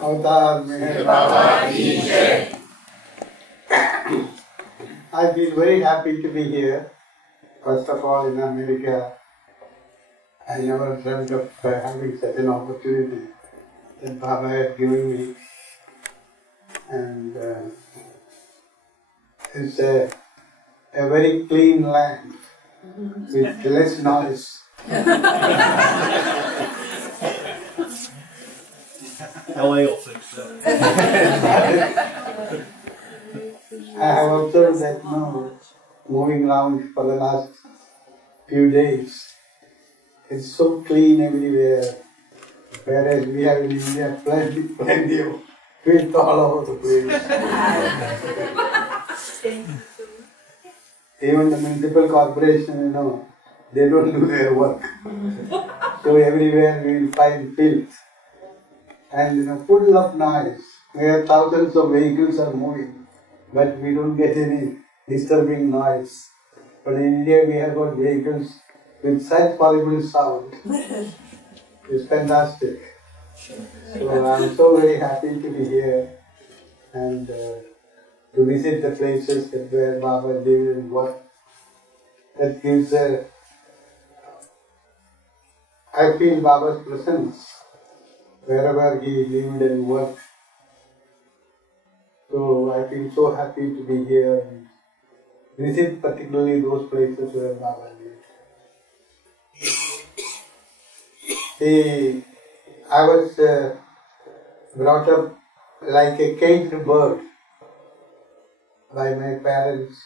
Avatar Meherabad. I feel very happy to be here. First of all, in America, I never dreamt of having such an opportunity that Baba had given me. And it's a very clean land with less noise. LA will fix that. I have observed that moving around for the last few days, it's so clean everywhere, whereas we have in India plenty of filth all over the place. Even the municipal corporation, they don't do their work. So everywhere we will find filth and full of noise. Where thousands of vehicles are moving, but we don't get any disturbing noise. But in India we have got vehicles with such horrible sound. It's fantastic. So I'm so very happy to be here and to visit the places where Baba lived and worked. That gives I feel Baba's presence wherever he lived and worked. So I feel so happy to be here and visit particularly those places where Baba lived. I was brought up like a caged bird by my parents,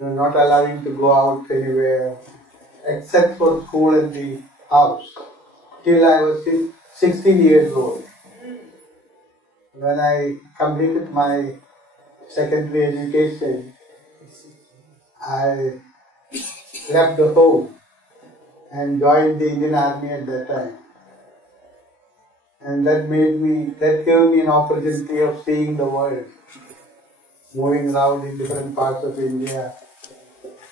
not allowing to go out anywhere except for school and the house till I was 16 years old. When I completed my secondary education, I left the home and joined the Indian Army at that time. And that gave me an opportunity of seeing the world, moving around in different parts of India,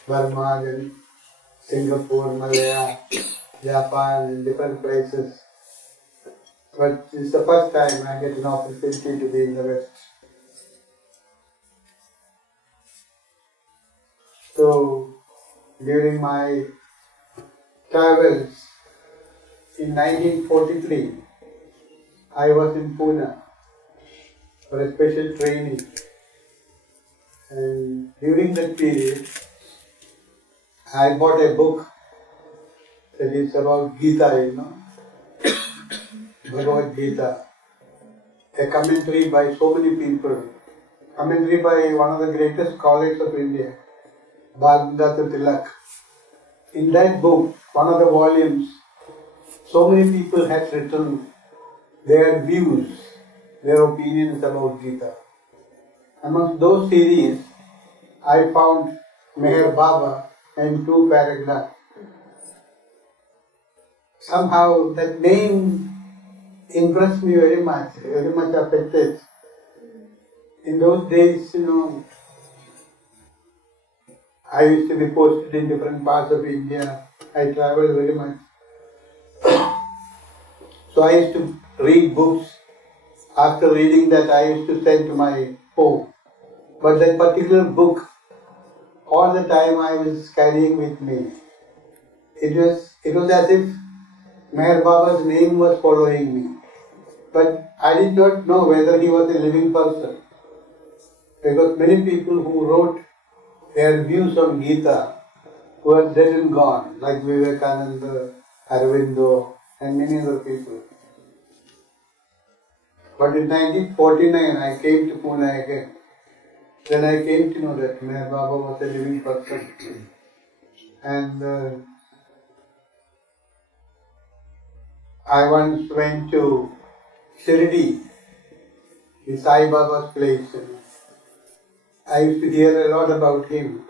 Burma, and Singapore, Malaya, Japan, and different places. But it's the first time I get an opportunity to be in the West. So, during my travels in 1943, I was in Pune for a special training. And during that period, I bought a book that is about Gita, Bhagavad Gita, a commentary by so many people, commentary by one of the greatest scholars of India, Bhagavad Tilak. In that book, one of the volumes, so many people had written their views, their opinions about Gita. Amongst those series, I found Meherabad and 2 paragraphs. Somehow that name impressed me very much affected. In those days, I used to be posted in different parts of India. I traveled very much. So I used to read books. After reading that, I used to send to my home. But that particular book, all the time I was carrying with me. It was as if Meher Baba's name was following me. But I did not know whether he was a living person. Because many people who wrote their views on Gita were dead and gone, like Vivekananda, Aurobindo, and many other people. But in 1949, I came to Pune again. Then I came to know that Meher Baba was a living person. And I once went to Shirdi, the Sai Baba's place. I used to hear a lot about him.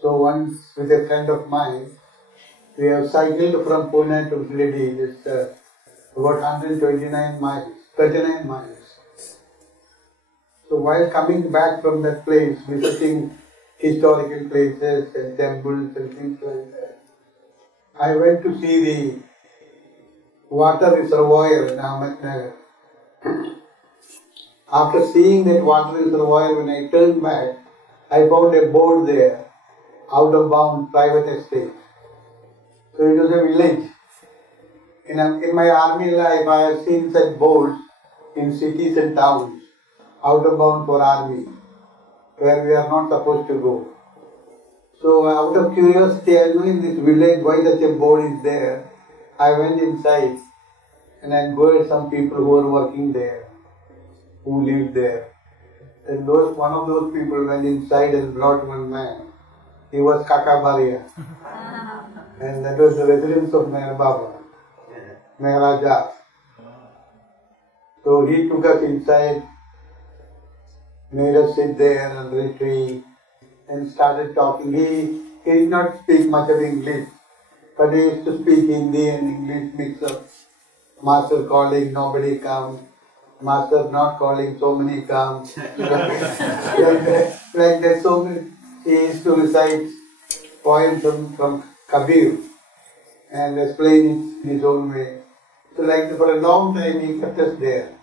So once with a friend of mine, we have cycled from Pune to Shirdi, just about 129 miles, 39 miles. So while coming back from that place, visiting historical places and temples and things like that, I went to see the water reservoir in Ahmednagar. After seeing that water reservoir, when I turned back, I found a board there, out of bound private estate. So it was a village. In my army life, I have seen such boards in cities and towns, out of bound for army, where we are not supposed to go. So out of curiosity, I know in this village why such a board is there. I went inside and I inquired some people who were working there, who lived there. And one of those people went inside and brought one man. He was Kaikobad. And that was the residence of Meherabad, Maharaja. So he took us inside, made us sit there under a tree and started talking. He did not speak much of English, but he used to speak Hindi and English mix up. Master calling, nobody comes. Master not calling, so many come. like that, so many. He used to recite poems from Kabir and explain it in his own way. So like for a long time he kept us there.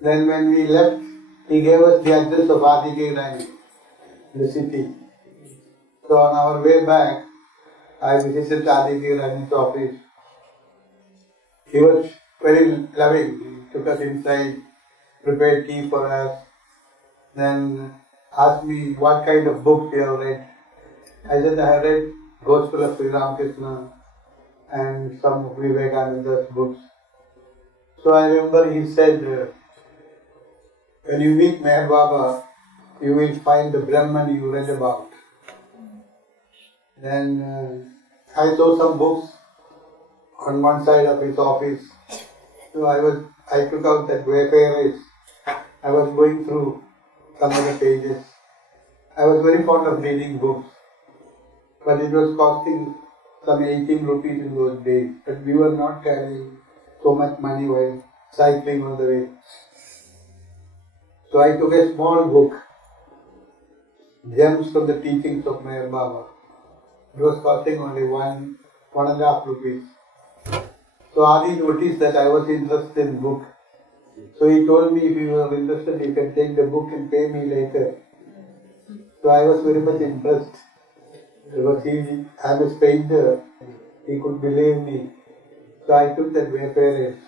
Then when we left, he gave us the address of Irani, the city. So on our way back, I visited Irani's office. He was very loving. He took us inside, prepared tea for us, then asked me what kind of books you have read. I said I have read Gospel of Ramakrishnan and some of Vivekananda's books. So I remember he said, when you meet Meher Baba, you will find the Brahman you read about. Then I saw some books on one side of his office. So I took out that Wayfarers. I was going through some of the pages. I was very fond of reading books, but it was costing some 18 rupees in those days. But we were not carrying so much money while cycling on the way. So I took a small book, Gems from the Teachings of Meher Baba. It was costing only 1.5 rupees. So Adi noticed that I was interested in book. So he told me, if you are interested, you can take the book and pay me later. So I was very much impressed. Because I am a stranger, he could believe me. So I took that Wayfarers.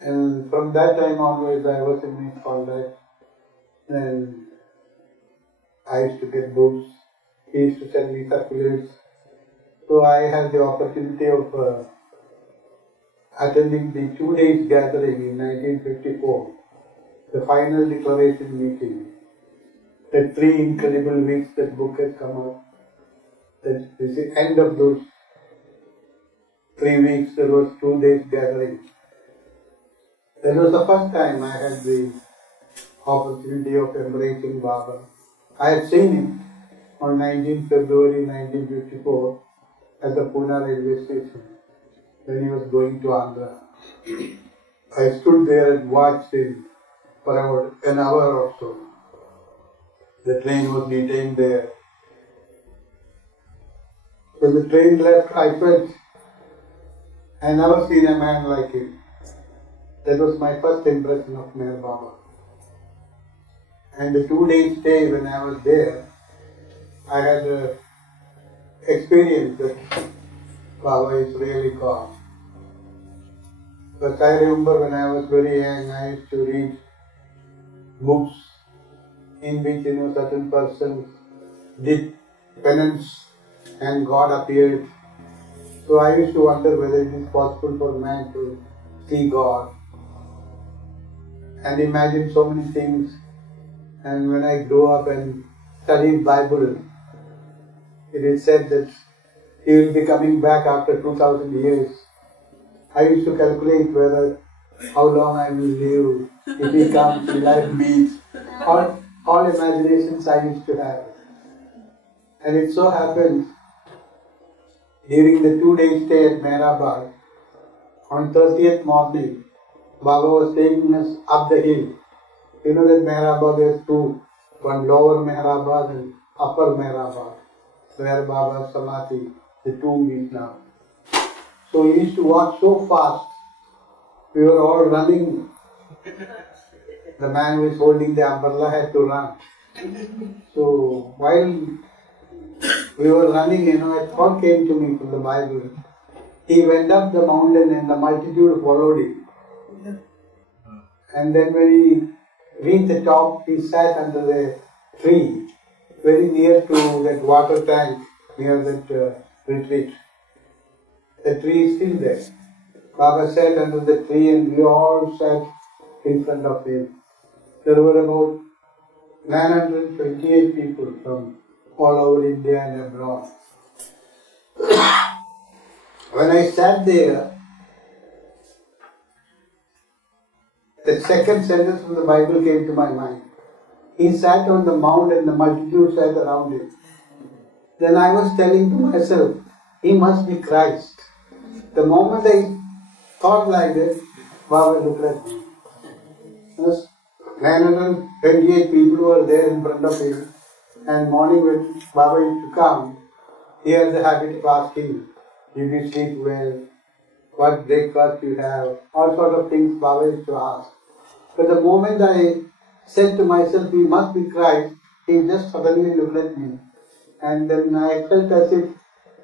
And from that time onwards, I was in his contact. And I used to get books. He used to send me circulars. So I had the opportunity of attending the 2 days gathering in 1954, the final declaration meeting. The 3 incredible weeks that book has come out. That is the end of those 3 weeks. There was 2 days gathering. That was the first time I had the opportunity of embracing Baba. I had seen him on 19 February 1954 at the Pune railway station when he was going to Andhra. I stood there and watched him for about an hour or so. The train was detained there. When the train left, I felt I never seen a man like him. That was my first impression of Meher Baba. And the 2 days stay when I was there, I had experienced that Baba is really God. Because I remember when I was very young, I used to read books in which certain persons did penance and God appeared. So I used to wonder whether it is possible for man to see God and imagine so many things. And when I grew up and studied Bible, it is said that he will be coming back after 2000 years. I used to calculate how long I will live. If he comes, will I meet? All imaginations I used to have. And it so happened, during the 2 days stay at Meherabad, on 30th morning, Baba was taking us up the hill. You know that Meherabad has 2, one lower Meherabad and upper Meherabad, where Baba Samadhi, the tomb is now. So he used to walk so fast We were all running. The man who was holding the umbrella had to run. So while we were running, a thought came to me from the Bible. He went up the mountain and the multitude followed him. And then when he reached the top, he sat under the tree, very near to that water tank, near that retreat. The tree is still there. Baba sat under the tree and we all sat in front of him. There were about 928 people from all over India and abroad. When I sat there, the second sentence from the Bible came to my mind. He sat on the mount and the multitude sat around him. Then I was telling to myself, he must be Christ. The moment I thought like that, Baba looked at me. 928 people were there in front of him, and morning when Baba used to come, he had the habit of asking, did you sleep well? What breakfast you have? All sort of things Baba used to ask. But the moment I said to myself, he must be Christ, he just suddenly looked at me. And then I felt as if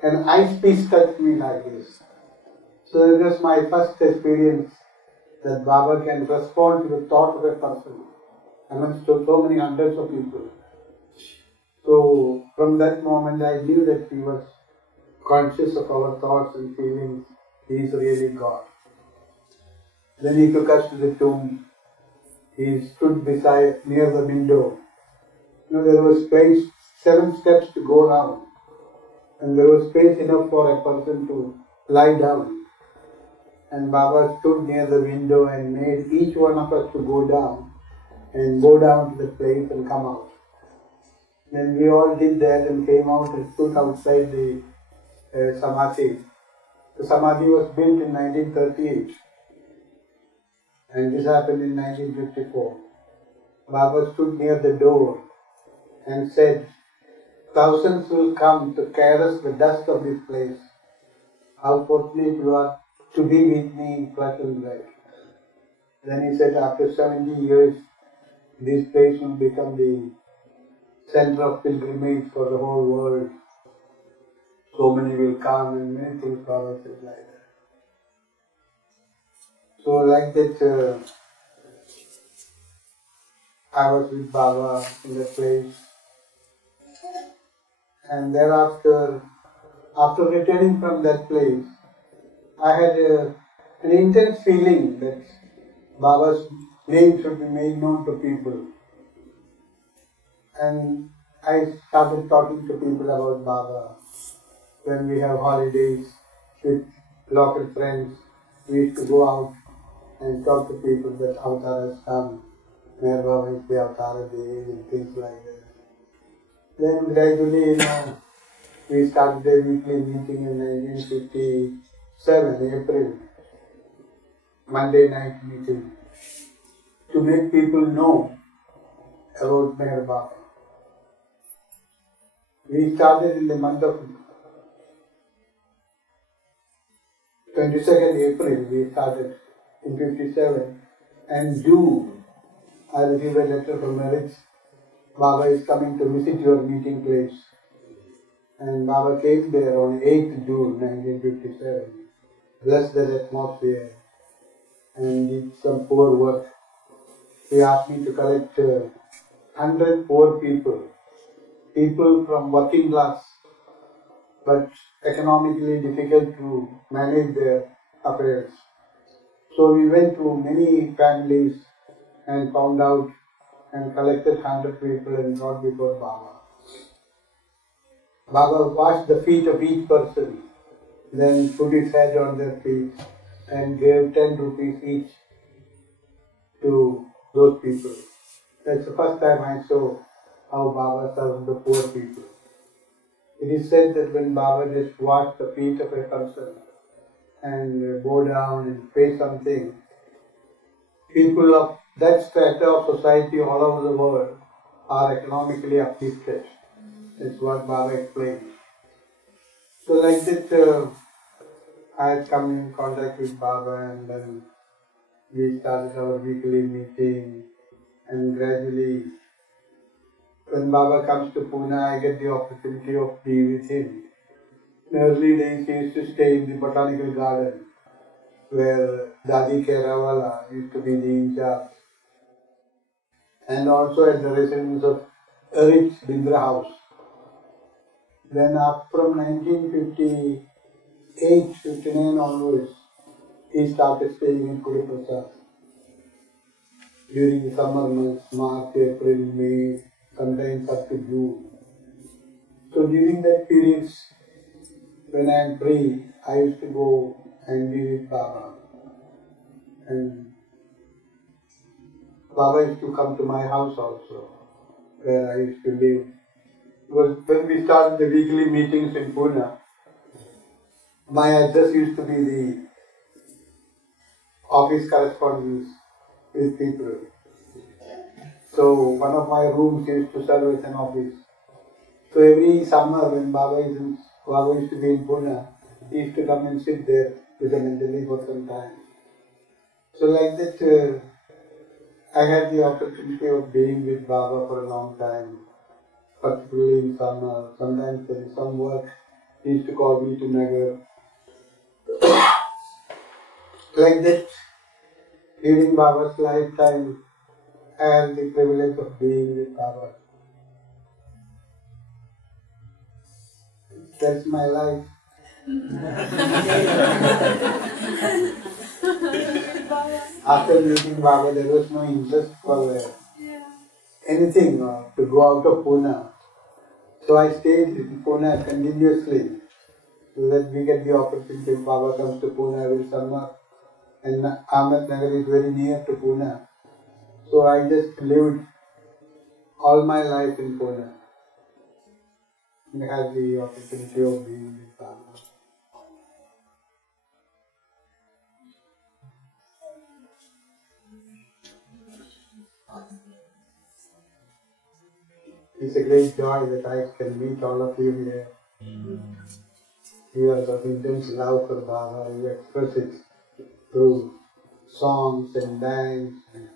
an ice piece touched me like this. So it was my first experience that Baba can respond to the thought of a person amongst so many hundreds of people. So from that moment I knew that he was conscious of our thoughts and feelings. He is really God. Then he took us to the tomb. He stood near the window. There was space, 7 steps to go down. And there was space enough for a person to lie down. And Baba stood near the window and made each one of us to go down and go down to the place and come out. Then we all did that and came out and stood outside the Samadhi. The Samadhi was built in 1938 and this happened in 1954. Baba stood near the door and said, thousands will come to caress the dust of this place. How fortunate you are to be with me in flesh and blood. Then he said, after 70 years, this place will become the center of pilgrimage for the whole world. So many will come and many things Baba said like that. So like that, I was with Baba in that place. And thereafter, after returning from that place, I had an intense feeling that Baba's name should be made known to people. And I started talking to people about Baba. When we have holidays with local friends, we used to go out and talk to people that Avatar has come, Meherabad is the Avatar Day and things like that. Then gradually, we started a weekly meeting in 1957, April, Monday night meeting, to make people know about Meherabad. We started in the month of 22nd April, we started in 57, and June, I received a letter from Merit. Baba is coming to visit your meeting place. And Baba came there on 8th June 1957, blessed the atmosphere and did some poor work. He asked me to collect 100 poor people from working class, but economically difficult to manage their affairs. So we went to many families and found out and collected 100 people and brought before Baba. Baba washed the feet of each person, then put his head on their feet and gave 10 rupees each to those people. That's the first time I saw how Baba served the poor people. It is said that when Baba just washed the feet of a person and bow down and pay something, people of that strata of society all over the world are economically uplifted. That's what Baba explained. So like that, I had come in contact with Baba, and then we started our weekly meeting, and gradually, when Baba comes to Pune, I get the opportunity of being with him. In the early days, he used to stay in the botanical garden, where Dadi Kerawala used to be the in charge, and also at the residence of Erich Bindra House. Then up from 1958-59 onwards, he started staying in Guru Prasad. During the summer months, March, April, May, sometimes up to June. So during that period, when I am free, I used to go and be with Baba. And Baba used to come to my house also, where I used to live. Because when we started the weekly meetings in Pune, my address used to be the office correspondence with people. So one of my rooms used to serve as an office. So every summer when Baba used to be in Pune, he used to come and sit there with them in Delhi for some time. So like that, I had the opportunity of being with Baba for a long time, particularly in summer. Sometimes there is some work, he used to call me to Nagar. Like that, during Baba's lifetime, I had the privilege of being with Baba. That's my life. After meeting Baba, there was no interest for anything to go out of Pune. So I stayed in Pune continuously so that we get the opportunity. If Baba comes to Pune every summer, and Ahmed Nagar is very near to Pune. So I just lived all my life in Pune. I had the opportunity of being with Baba. It's a great joy that I can meet all of you here. You have got intense love for Baba. You express it through songs and dance. And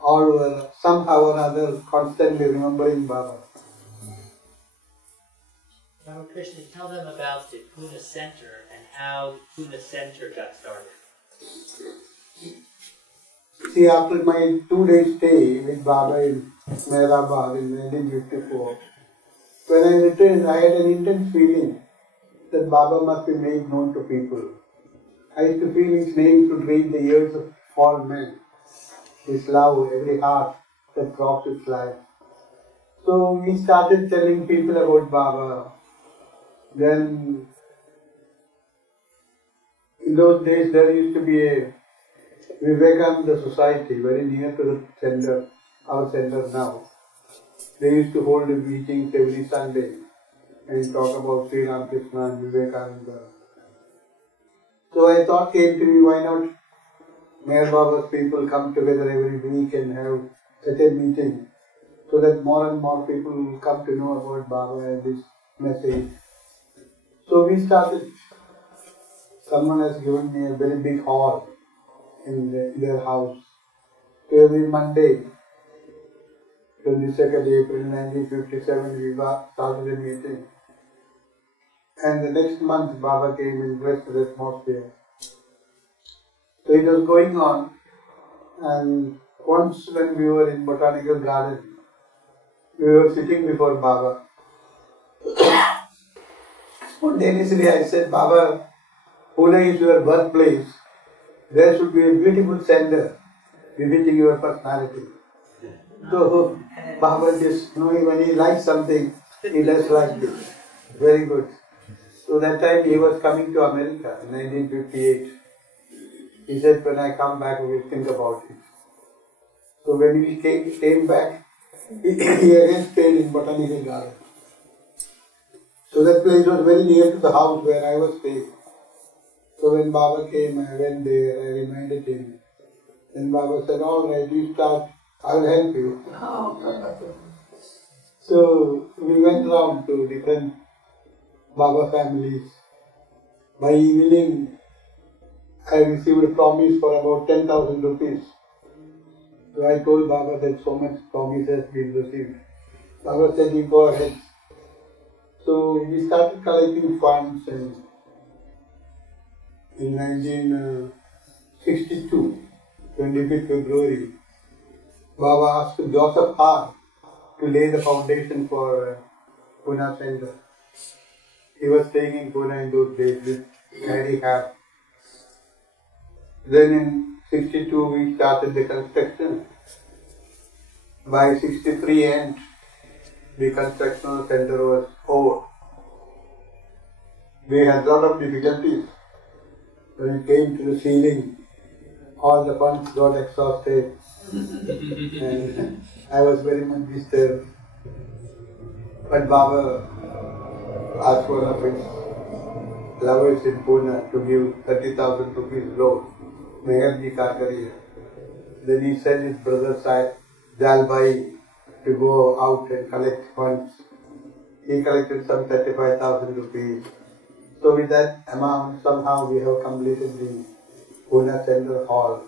all were somehow or other constantly remembering Baba. Ramakrishnan, tell them about the Pune Center and how Pune Center got started. See, after my 2-day stay with Baba in Meherabad in 1954, when I returned, I had an intense feeling that Baba must be made known to people. I used to feel his name should reach the ears of all men. His love, every heart that throbs its life. So we started telling people about Baba. Then, in those days, there used to be a Vivekananda Society very near to the center, our center now. They used to hold meetings every Sunday and talk about Sri Ramakrishnan and Vivekananda. So I thought came to me, why not Meherabad's people come together every week and have such a meeting so that more and more people will come to know about Baba and this message. So we started. Someone has given me a very big hall in their house. So every Monday, 22nd April 1957, we started a meeting. And the next month, Baba came and blessed the atmosphere. So it was going on, and once when we were in Botanical Garden, we were sitting before Baba. Spontaneously I said, Baba, Pune is your birthplace. There should be a beautiful center befitting your personality. So Baba just, when he likes something, he does like it. Very good. So that time he was coming to America in 1958. He said, when I come back, we will think about it. So when we came back, he again stayed in Botanical Garden. So that place was very near to the house where I was staying. So when Baba came, I went there, I reminded him. Then Baba said, all right, you start, I will help you. So we went around to different Baba families. By evening, I received a promise for about 10,000 rupees. So I told Baba that so much promise has been received. Baba said, you go ahead. So we started collecting funds, and in 1962, 25th February, Baba asked Joseph Har to lay the foundation for Pune Center. He was staying in Pune in those days with Daddy Har. Then in 62 we started the construction. By 63 end, the construction center was over. We had a lot of difficulties. When it came to the ceiling, all the funds got exhausted and I was very much disturbed. But Baba asked one of his lovers in Pune to give 30,000 rupees loan, Meherabad Karkariya. Then he sent his brother Sahib Jalbai to go out and collect funds. He collected some 35,000 rupees. So with that amount, somehow we have completed the Pune Center Hall.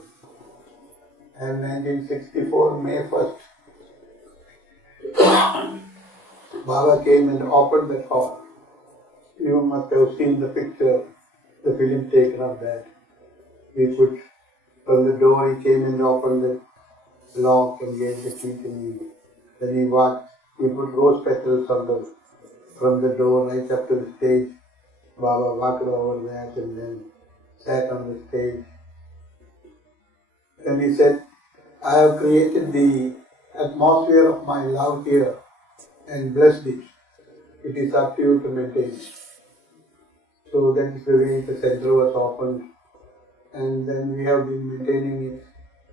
And 1964, May 1st, Baba came and opened that hall. You must have seen the picture, the film taken of that. We put, from the door he came and opened the lock and gave the key to me. Then he walked, we put rose petals on from the door right up to the stage. Baba walked over that and then sat on the stage. Then he said, I have created the atmosphere of my love here and blessed it. It is up to you to maintain it. So that is the way the center was opened, and then we have been maintaining it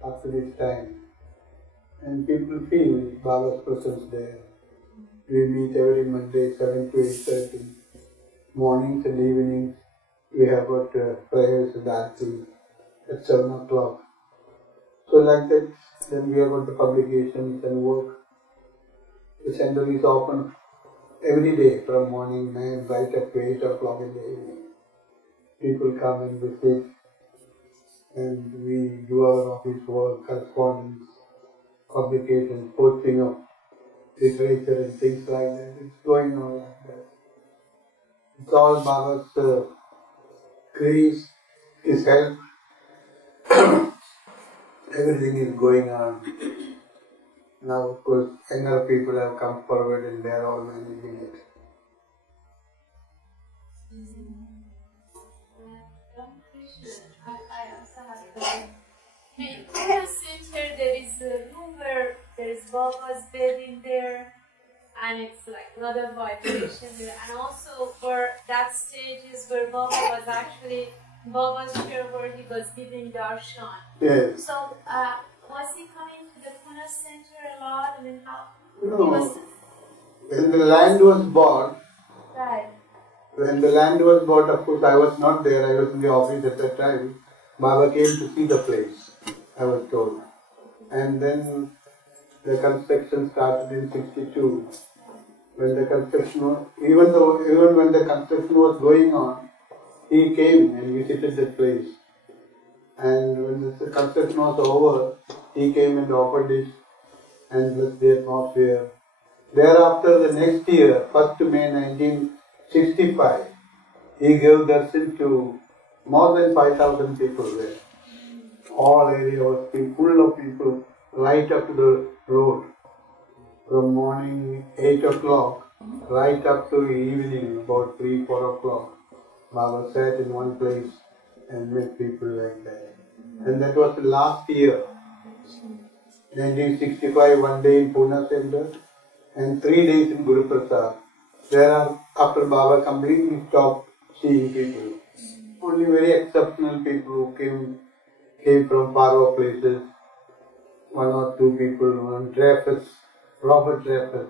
up to this time. And people feel Baba's presence there. We meet every Monday 7 to 8:30. Mornings and evenings we have got prayers and arti at 7 o'clock. So like that, then we have got the publications and work. The center is open every day from morning 9 right up to 8 o'clock in the evening. People come and visit, and we do our office work, correspondence, publications, posting of literature and things like that. It's going on like that. It's all Baba's grace, His help. Everything is going on. Now, of course, younger people have come forward and they are all managing it. Ramakrishnan, I also have a question. In Pune Center, there is a room where there is Baba's bed in there, and it's like a lot of vibration there. And also for that stage is where Baba was actually, Baba's chair where he was giving darshan. Yes. So, was he coming to the Pune Center a lot? I mean, how? No. When the land was bought, Right. When the land was bought, of course, I was not there. I was in the office at that time. Baba came to see the place, I was told. And then the construction started in 62. When the construction was, even when the construction was going on, he came and visited the place. And when the construction was over, he came and offered it and blessed the atmosphere. Thereafter, the next year, 1st May 1965, he gave darshan to more than 5,000 people there. All area was full of people right up to the road. From morning 8 o'clock right up to evening about 3-4 o'clock. Baba sat in one place and met people like that. And that was the last year. 1965, one day in Pune Center and 3 days in Guru Prasad. After Baba completely stopped seeing people. Only very exceptional people who came from far off places. 1 or 2 people, one Robert Dreyfus.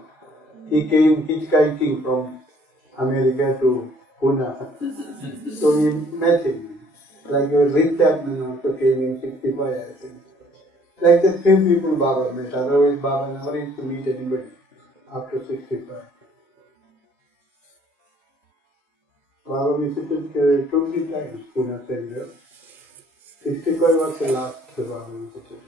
He came hitchhiking from America to Pune. So we met him. Like Rick Chapman also came in 65, I think. Like that few people Baba met. Otherwise Baba never used to meet anybody after 65. Baba visited 20 times Pune Center. 65 was the last Baba visited.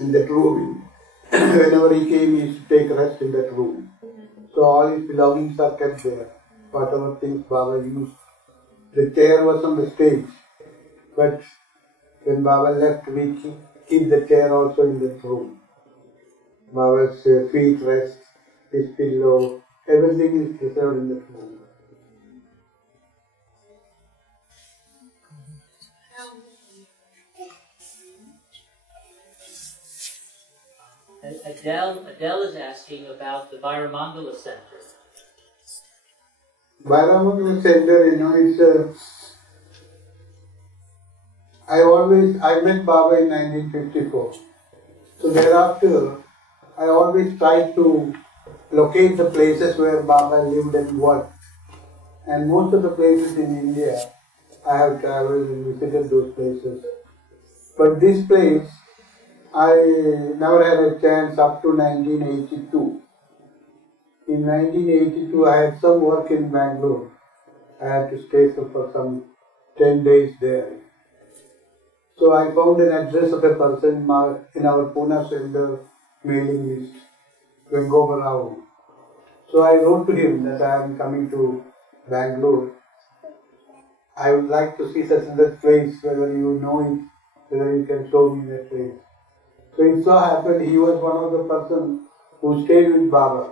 In that room, whenever he came, he used to take rest in that room. So all his belongings are kept there. Whatever things Baba used. The chair was on the stage. But when Baba left, we keep the chair also in that room. Baba's feet rest, his pillow, everything is preserved in that room. Adele is asking about the Bairamangala Center. Bairamangala Center, it's I met Baba in 1954. So thereafter, I always tried to locate the places where Baba lived and worked. And most of the places in India, I have traveled and visited those places. But this place, I never had a chance up to 1982. In 1982, I had some work in Bangalore. I had to stay for some 10 days there. So I found an address of a person in our Pune center mailing list, Kaikobad Rao. So I wrote to him that I am coming to Bangalore. I would like to see such and such place, whether you know it, whether you can show me that place. So it so happened he was one of the persons who stayed with Baba,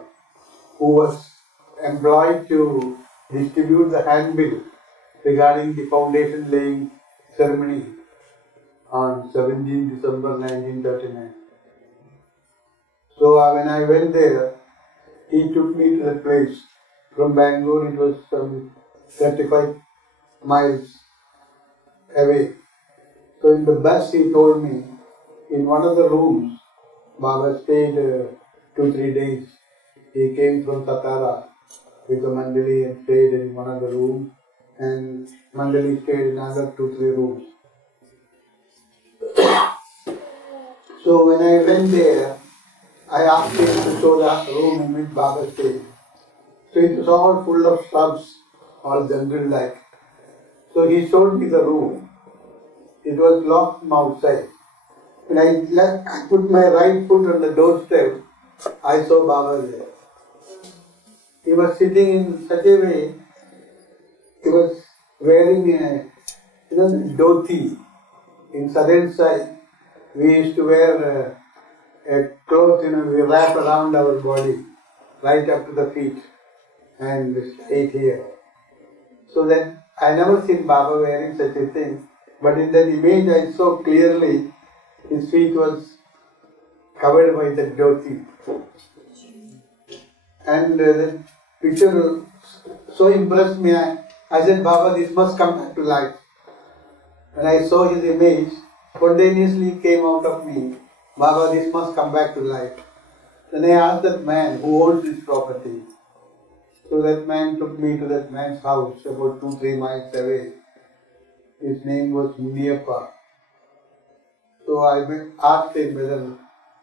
who was employed to distribute the handbill regarding the foundation laying ceremony on 17 December 1939. So when I went there, he took me to the place. From Bangalore it was some 35 miles away. So in the bus he told me, in one of the rooms, Baba stayed 2-3 days. He came from Satara with the Mandali and stayed in one of the rooms, and Mandali stayed in another 2-3 rooms. So when I went there, I asked him to show the room in which Baba stayed. So it was all full of shrubs, all jungle-like. So he showed me the room. It was locked from outside. When I put my right foot on the doorstep, I saw Baba there. He was sitting in such a way, he was wearing a dhoti. In southern side, we used to wear a cloth, we wrap around our body, right up to the feet, and stay here. So that I never seen Baba wearing such a thing, but in that image I saw clearly his feet was covered by the dhoti. And the picture so impressed me, I said, Baba, this must come back to life. When I saw his image, spontaneously came out of me, Baba, this must come back to life. Then I asked that man who owns this property. So that man took me to that man's house about 2-3 miles away. His name was Muniappa. So I asked him whether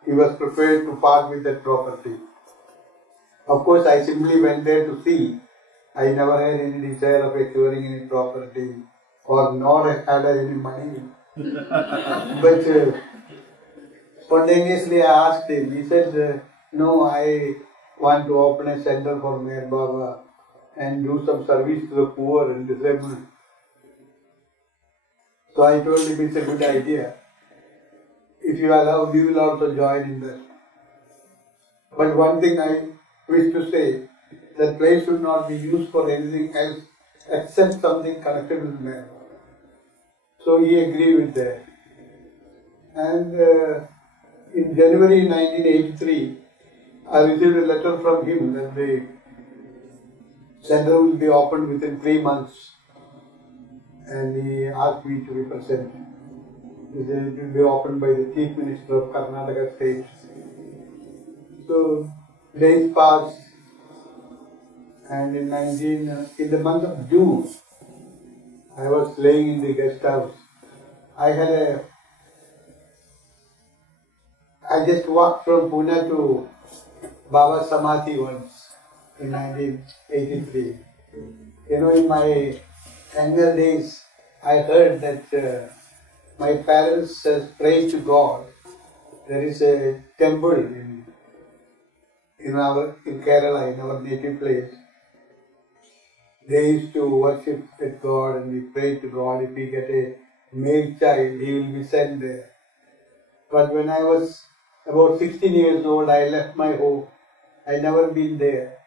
he was prepared to part with that property. Of course, I simply went there to see. I never had any desire of acquiring any property or nor had I any money. But spontaneously I asked him. He said, no, I want to open a center for Meher Baba and do some service to the poor and disabled. So I told him it's a good idea. If you allow, we will also join in that. But one thing I wish to say, that place should not be used for anything else except something connected with Meher Baba. So he agreed with that. And in January 1983, I received a letter from him that the center will be opened within 3 months. And he asked me to represent. He said it will be opened by the Chief Minister of Karnataka State. So days passed, and in the month of June, I was laying in the guest house. I just walked from Pune to Baba Samadhi once in 1983. In my younger days, I heard that my parents prayed to God. There is a temple in Kerala, in our native place. They used to worship at God and we pray to God. If we get a male child, he will be sent there. But when I was about 16 years old, I left my home. I never been there.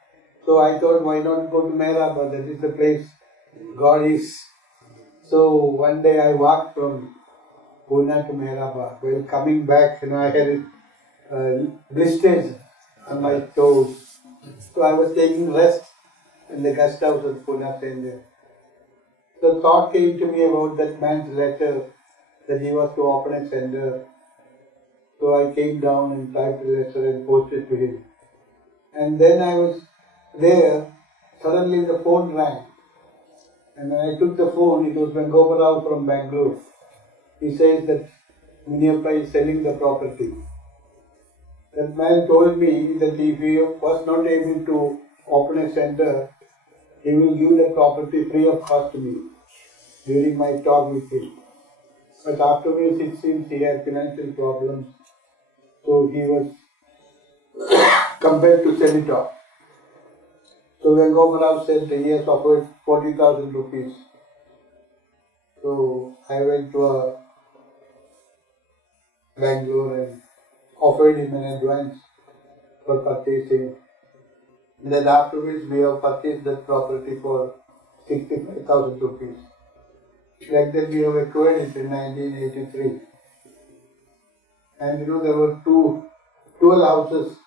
So I thought, why not go to Meherabad? That is the place God is. So one day I walked from Pune to Meherabad. While coming back, I had blisters on my toes. So I was taking rest in the guest house of Pune Center. The thought came to me about that man's letter that he was to open a center. So I came down and typed the letter and posted to him. And then I was there, suddenly the phone rang. And when I took the phone, it was Kaikobad from Bangalore. He says that Miniyappa is selling the property. That man told me that if he was not able to open a center, he will give the property free of cost to me during my talk with him. But afterwards it seems he had financial problems, so he was compelled to sell it off. So when Gopal said he has offered 40,000 rupees. So I went to Bangalore and offered him an advance for purchasing. And then afterwards we have purchased that property for 65,000 rupees. Like that we have acquired it in 1983. And there were 12 houses.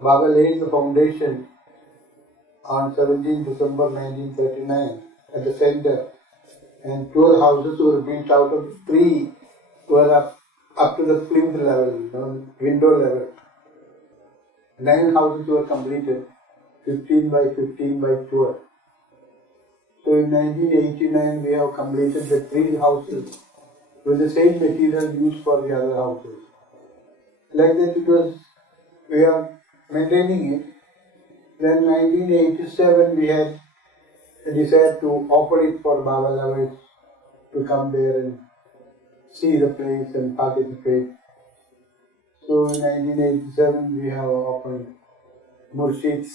Baba laid the foundation on 17 December 1939 at the center. And 12 houses were built out of 3 were up to the plinth level, window level. 9 houses were completed, 15 by 15 by 12. So in 1989 we have completed the 3 houses with the same material used for the other houses. Like that we are maintaining it. Then 1987 we had decided to offer it for Baba lovers to come there and see the place and participate. So in 1987 we have opened Murshids,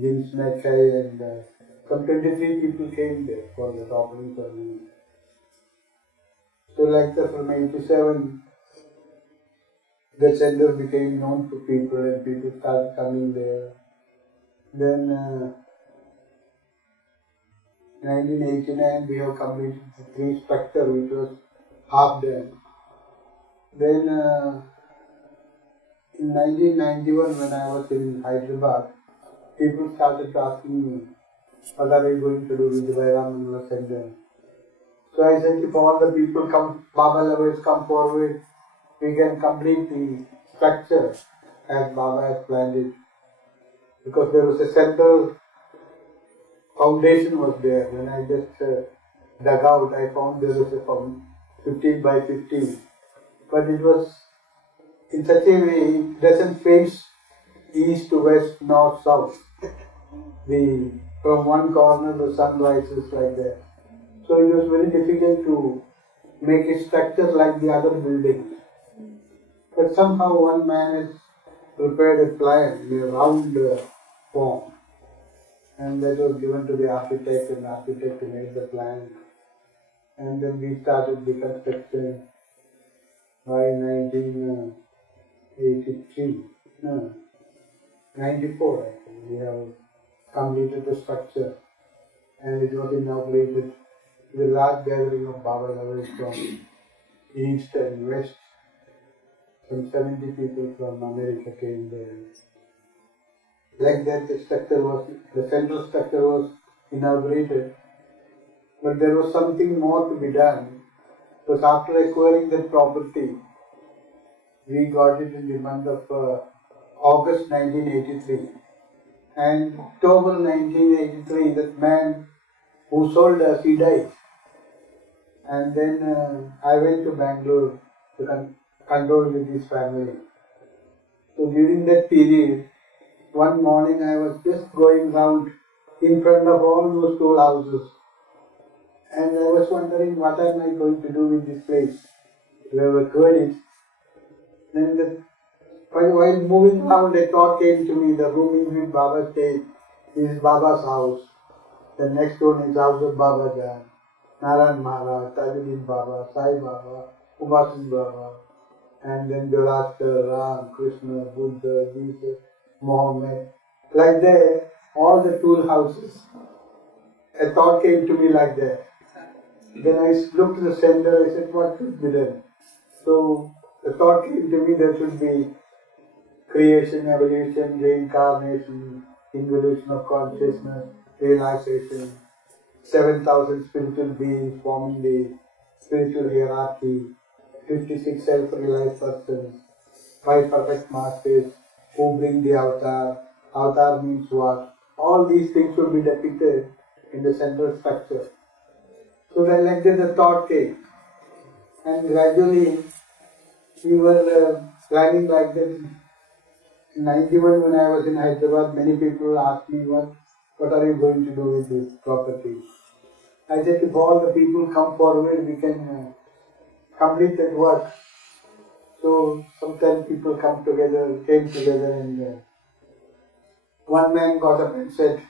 James Mackay, and some 23 people came there for the opening ceremony. So like that from 87 the center became known to people and people started coming there. Then 1989 we have completed the 3 structure which was half done. Then in 1991 when I was in Hyderabad, people started asking me, what are we going to do with the Ramakrishnan center? So I said, if all the people come, Baba lovers come forward, we can complete the structure as Baba has planned it. Because there was a central foundation was there. When I just dug out, I found there was a 15 by 15. But it was in such a way, it doesn't face east to west, north, south. From one corner the sun rises like that. So it was very difficult to make a structure like the other buildings. But somehow one man has prepared a plan in a round form. And that was given to the architect, and the architect made the plan. And then we started the construction by 94 actually. We have completed the structure and it was inaugurated with a large gathering of Baba lovers from east and west. Some 70 people from America came there. Like that the central structure was inaugurated. But there was something more to be done. Because after acquiring that property, we got it in the month of August 1983. And October 1983, that man who sold us, he died. And then I went to Bangalore to condole with his family. So during that period, one morning I was just going round in front of all those 2 houses. And I was wondering what am I going to do with this place. Whoever heard it. Then while moving around, a thought came to me, the room in which Baba stayed is Baba's house. The next one is house of Baba Jan, Narayan Maharaj, Tajuddin Baba, Sai Baba, Umasin Baba, and then thereafter Ram, Krishna, Buddha, Jesus, Mohammed. Like that, all the tool houses. A thought came to me like that. Then I looked at the center, I said, what should be done? So the thought came to me there should be creation, evolution, reincarnation, involution of consciousness, realization, 7,000 spiritual beings forming the spiritual hierarchy, 56 self-realized persons, 5 perfect masters who bring the avatar. Avatar means what? All these things will be depicted in the central structure. So then like that the thought came. And gradually we were planning like that. In 91 when I was in Hyderabad, many people asked me what are you going to do with this property? I said if all the people come forward we can complete that work. So sometimes people came together and one man got up and said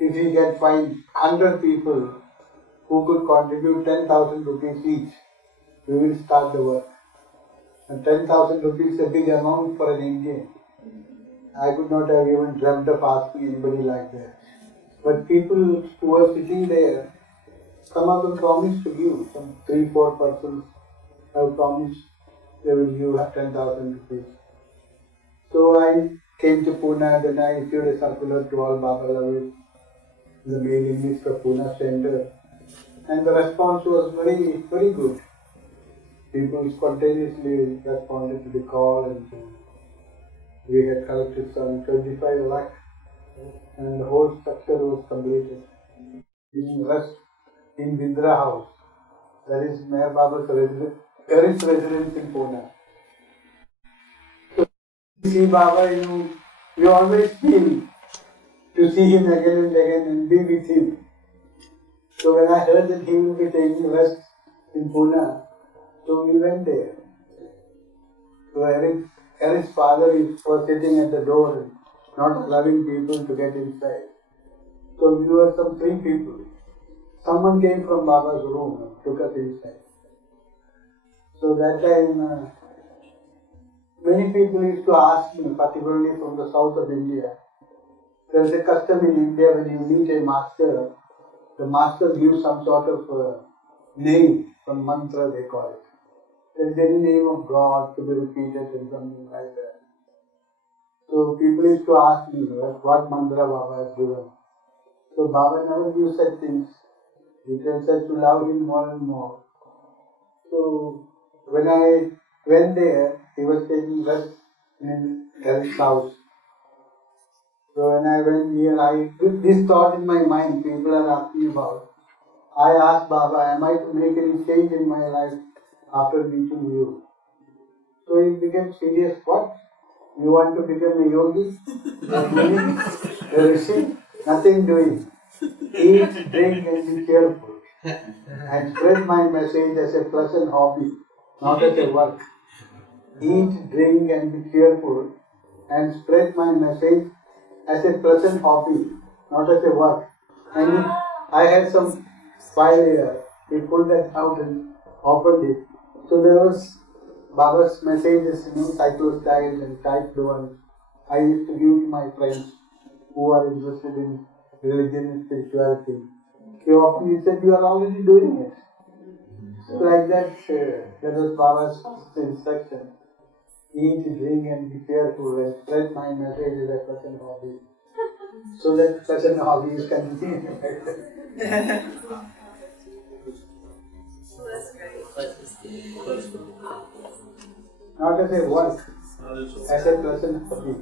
if we can find 100 people who could contribute 10,000 rupees each, we will start the work. And 10,000 rupees is a big amount for an Indian. I could not have even dreamt of asking anybody like that. But people who were sitting there, some of them promised to give. Some 3-4 persons have promised they will give 10,000 rupees. So I came to Pune, then I issued a circular to all Baba lovers, the mailing list of Pune Center. And the response was very, very good. People spontaneously responded to the call and we had collected some 25 lakh and the whole structure was completed. In rest in Vindra house, that is Meherabad's residence in Pune. So see Baba, you always feel to see him again and again and be with him. So when I heard that he will be taking rest in Pune, so we went there. So Eric's father was sitting at the door and not allowing people to get inside. So we were some 3 people. Someone came from Baba's room and took us inside. So that time, many people used to ask me, particularly from the south of India. There is a custom in India when you meet a master, the master gives some sort of name, some mantra they call it. There is any name of God to be repeated and something like that. So people used to ask me what mantra Baba has given. So Baba never gives such things. He tells us to love him more and more. So when I went there, he was taking rest in Eric's house. So when I went here, with this thought in my mind, people are asking about. I asked Baba, am I to make any change in my life after meeting you? So he became serious. What? You want to become a yogi? A rishi? Nothing doing. Eat, drink and be cheerful. And spread my message as a pleasant hobby, not as a work. Eat, drink and be cheerful and spread my message as a pleasant hobby, not as a work. And I had some file here. He pulled that out and opened it. So there was Baba's messages, cyclo-style and typed ones. I used to give to my friends who are interested in religion and spirituality. He said, you are already doing it. So like that, that was Baba's instruction. Eat, drink and be cheerful and spread my message as a pleasant hobby. So that pleasant hobby is continuing. Not as a work, as a pleasant hobby.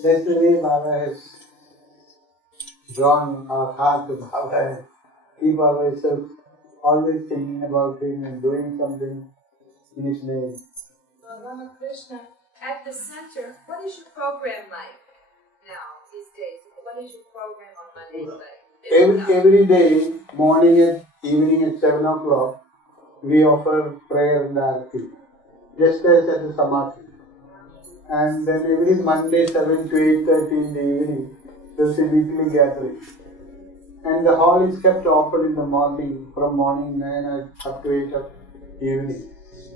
That's the way Baba has drawn our heart to Baba and keep ourselves always thinking about him and doing something in his name. Ramakrishnan, at the center, what is your program like now these days? what is your program on Mondays like? Every day, morning and evening at 7 o'clock, we offer prayer and arati, just as at the Samadhi. And then every Monday, 7 to 8:30 in the evening, there is a weekly gathering. And the hall is kept open in the morning, from morning 9 up to 8 of evening.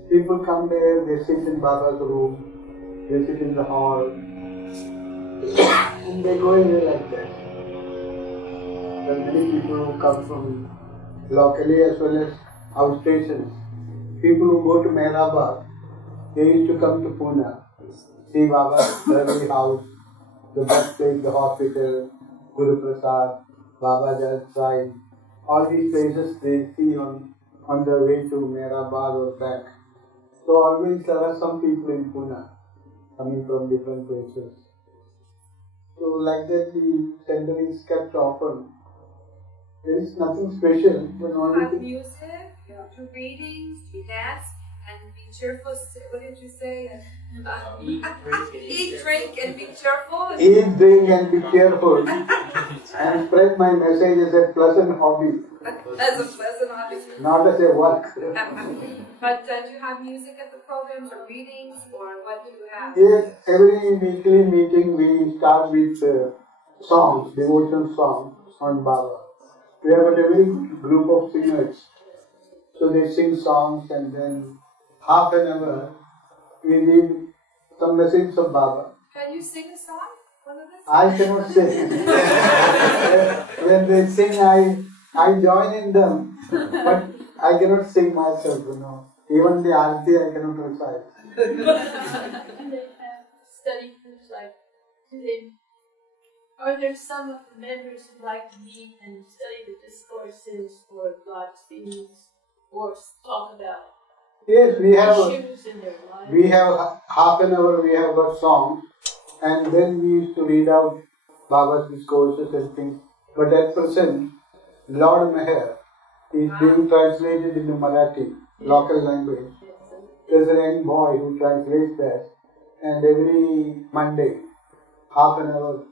People come there, they sit in Baba's room, they sit in the hall, and they go away like that. There are many people who come from locally as well as outstations. People who go to Meherabad, they used to come to Pune, see Baba's early house, the birthplace, the hospital, Guru Prasad, Baba's outside. All these places they see on their way to Meherabad or back. So always there are some people in Pune coming from different places. So like that the center is kept open. There is nothing special, but You only have music, you do readings, you dance, and be cheerful. What did you say? Eat, drink, and be cheerful. eat, drink and be cheerful and spread my message as a pleasant hobby, As a pleasant hobby. not as a work. But do you have music at the programs or readings, or what do you have? Yes, every weekly meeting we start with songs, devotional songs on Baba. We have got a very group of singers. So they sing songs and then half an hour we read some message of Baba. Can you sing a song? One of the I cannot sing. When they sing, I join in them, but I cannot sing myself, Even the arati I cannot recite. And they have study groups like, are there some of the members who like to meet and study the discourses or God's feelings or talk about Yes, issues in their life? we have half an hour, we have got songs, and then we used to read out Baba's discourses and things. But at present, Lord Meher is being translated into Marathi, local language. There's a young boy who translates that, and every Monday, half an hour,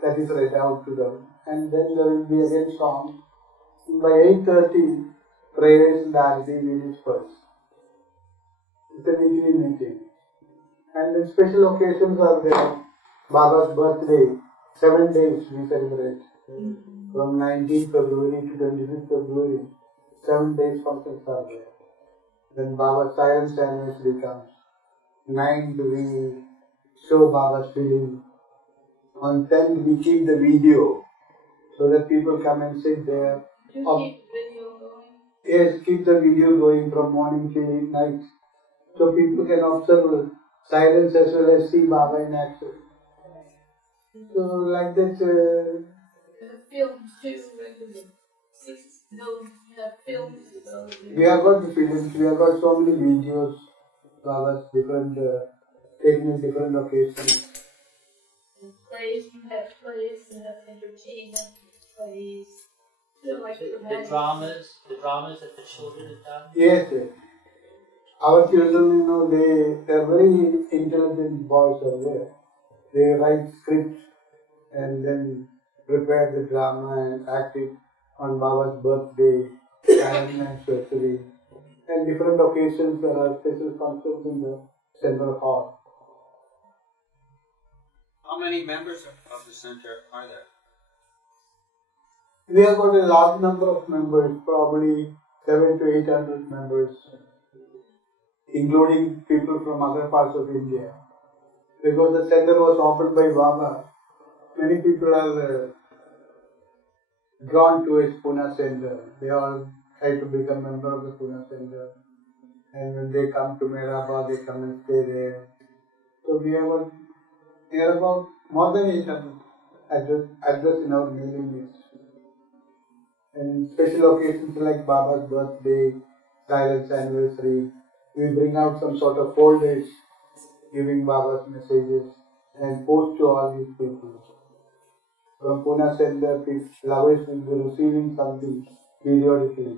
that is read out to them. And then there will be again song. By 8:30, prayers and arati will disperse. It's a weekly meeting. And the special occasions are there. Baba's birthday, 7 days we celebrate. From 19th February to 25th February, 7 days functions are there. Then Baba's silence anniversary comes. 9th we show Baba's feeling. On 10th we keep the video so that people come and sit there. Do you keep the video going? Yes, keep the video going from morning till night. So people can observe silence as well as see Baba in action. So like that, The films too, regular. You have films about it. we have got the films, we have got so many videos, Baba's different, taken in different occasions. And plays, you have plays, you have entertainment, plays. Like The dramas that the children have done. Yes, yes. Our children, they are very intelligent boys are there. They write scripts and then prepare the drama and act it on Baba's birthday, anniversary, and different occasions there are special functions in the central hall. How many members of the center are there? We have got a large number of members, probably 700 to 800 members, including people from other parts of India. Because the center was opened by Baba, many people are drawn towards Pune Center. They all try to become member of the Pune Center. And when they come to Meherabad, they come and stay there. So we have near about more than 800 address in our mailing list. And special occasions like Baba's birthday, silence anniversary, we bring out some sort of folders giving Baba's messages and post to all these people. From Pune Center, lovers will be receiving something periodically,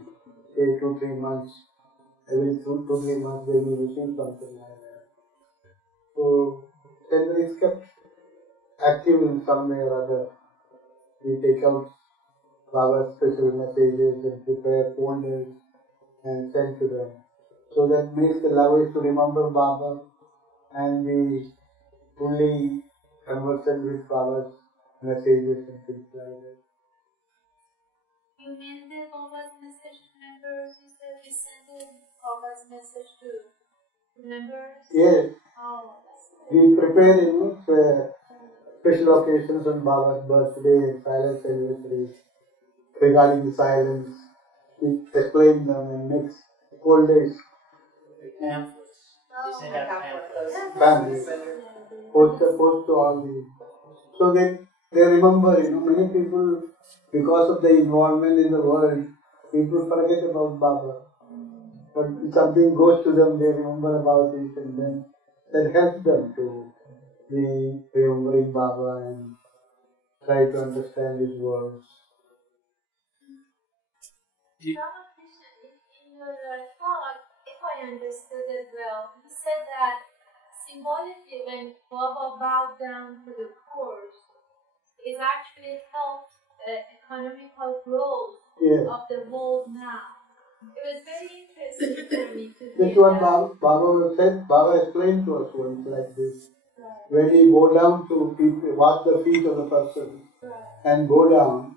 say 2-3 months. Every 2-3 months they will receive something like that. So, center is kept active in some way or other. we take out Baba's special messages and prepare folders and send to them. So that makes the lovers to remember Baba and be fully conversant with Baba's messages and things like that. You mean the Baba's message to members? You said we sent Baba's message to members? Yes. Oh, that's We prepare for special occasions on Baba's birthday and silence anniversary. Regarding the silence, we explain them and make whole days. Pamphlets. They send out pamphlets. Families. Post to all the. So they remember, many people, because of the involvement in the world, people forget about Baba. But if something goes to them, they remember about it, and then that helps them to be remembering Baba and try to understand his words. Ramakrishnan, in your talk, if I understood it well, you said that symbolically when Baba bowed down to the poor, it actually helped the economical growth of the world now. It was very interesting for me to This hear one that. Baba said, Baba explained to us once like this. Right. When he go down to wash the feet of the person and go down,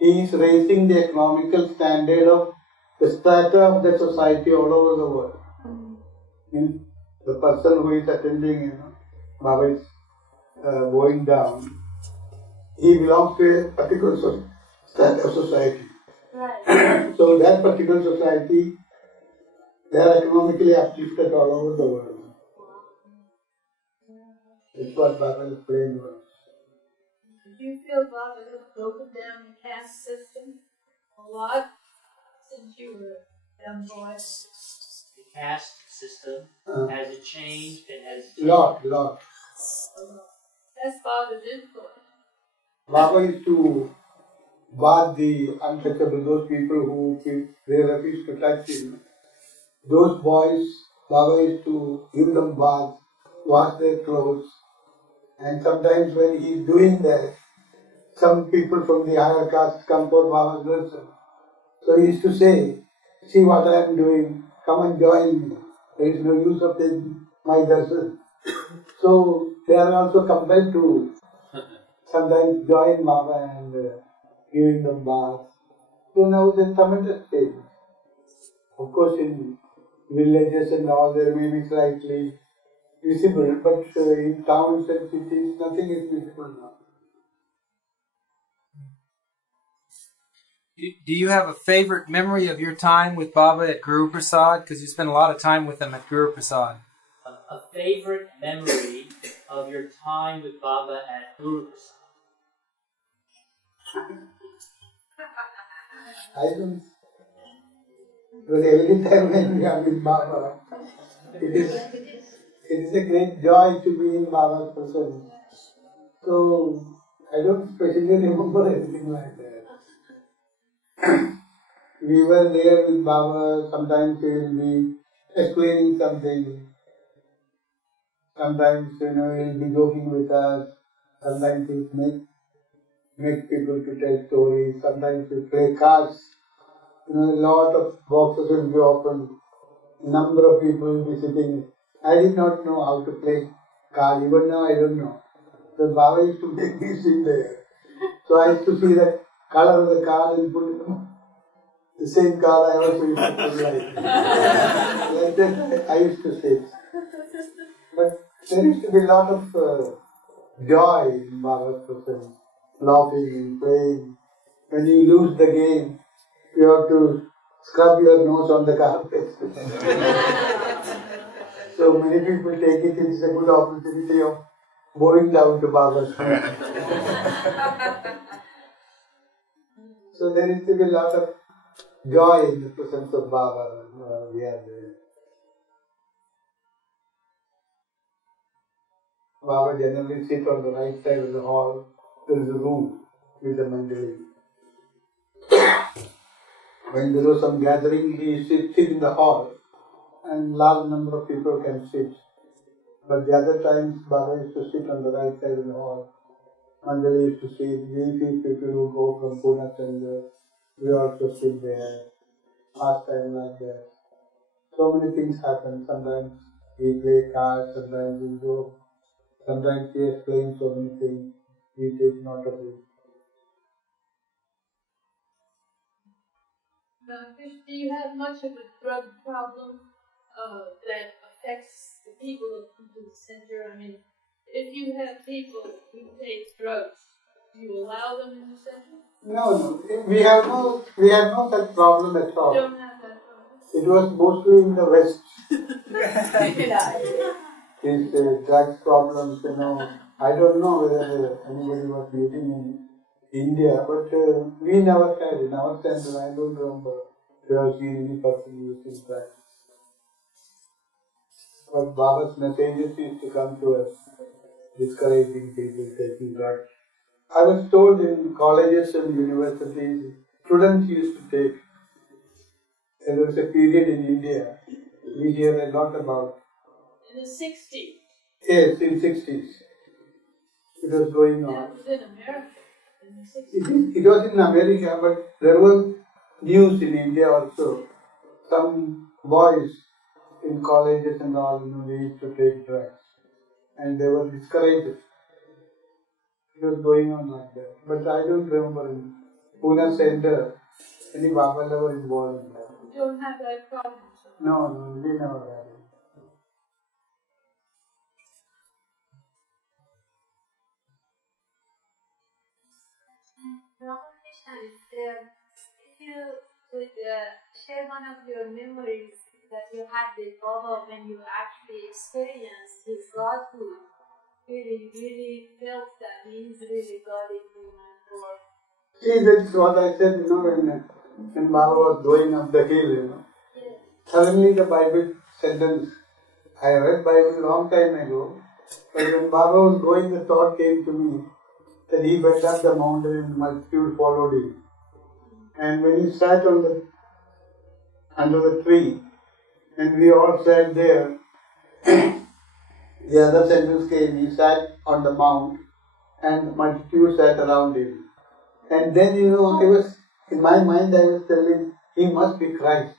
he is raising the economical standard of the strata of the society all over the world. In the person who is attending, Baba is going down, he belongs to a particular strata of society. Right. So that particular society, they are economically uplifted all over the world. That's what Baba explained to us. Do you feel Baba has broken down the caste system a lot since you were a young boy? The caste system, has it changed and has it changed? Lot. That's Baba's influence. Baba used to bath the untouchable, those people who they refuse to touch him. Those boys, Baba used to give them baths, wash their clothes, and sometimes when he is doing that, some people from the higher caste come for Baba's darshan. So he used to say, see what I am doing, come and join me. There is no use of taking my darshan. So they are also compelled to sometimes join Baba and giving them baths. So now there's tremendous change. Of course in villages and all there may be slightly visible, but in towns and cities nothing is visible now. Do you have a favorite memory of your time with Baba at Guru Prasad? Because you spent a lot of time with him at Guru Prasad. A favorite memory of your time with Baba at Guru Prasad? I don't. But every time when we are with Baba, it is a great joy to be in Baba's presence. So I don't specially remember anything like that. We were there with Baba, sometimes he will be explaining something, sometimes he will be joking with us, sometimes he will make people to tell stories, sometimes he will play cards. A lot of boxes will be opened, number of people will be sitting. I did not know how to play cards, even now I don't know. So Baba used to make me sit there. So I used to see the color of the card and put the same card I also used to put like that I used to sit. But there used to be a lot of joy in Baba's presence, laughing and playing. When you lose the game, you have to scrub your nose on the carpet. So many people take it as a good opportunity of bowing down to Baba's feet. So there used to be a lot of joy in the presence of Baba. We are there. Baba generally sits on the right side of the hall. There is a room with a mandali. When there was some gathering, he sits in the hall and large number of people can sit. But the other times, Baba used to sit on the right side of the hall Mandali used to say, we people who go from Pune Center, we also sit there, past time like that. So many things happen. Sometimes we play cards, sometimes we go, sometimes he explains so many things, we take note of it. Do you have much of a drug problem that affects the people who come to the center? I mean, if you have people who take drugs, do you allow them in the center? No. We have no such problem at all. You don't have that problem? It was mostly in the West. These drugs problems, I don't know whether anybody was using in India, but we never had in our center. I don't remember if I seen any person using drugs. But Baba's messages used to come to us, discouraging people taking drugs. I was told in colleges and universities, students used to take. There was a period in India, we hear a lot about. In the 60s? Yes, in 60s. It was going on. That was in America in the 60s. It was in America, but there was news in India also. Some boys in colleges and all, they used to take drugs. And they were discouraged. It was going on like that. But I don't remember in Pune Center any Baba ever involved in that. You don't have that problem? No, we never had it. Ramakrishnan, if you could share one of your memories that you had with Baba when you actually experienced his godhood, really felt that he is really God in human form. See, that's what I said, when Baba was going up the hill, suddenly the Bible sentence, I read Bible long time ago, but when Baba was going, the thought came to me that he went up the mountain and multitude followed him. And when he sat under the tree, and we all sat there, the other sentence came, he sat on the mount and the multitude sat around him. And then, in my mind I was telling, he must be Christ.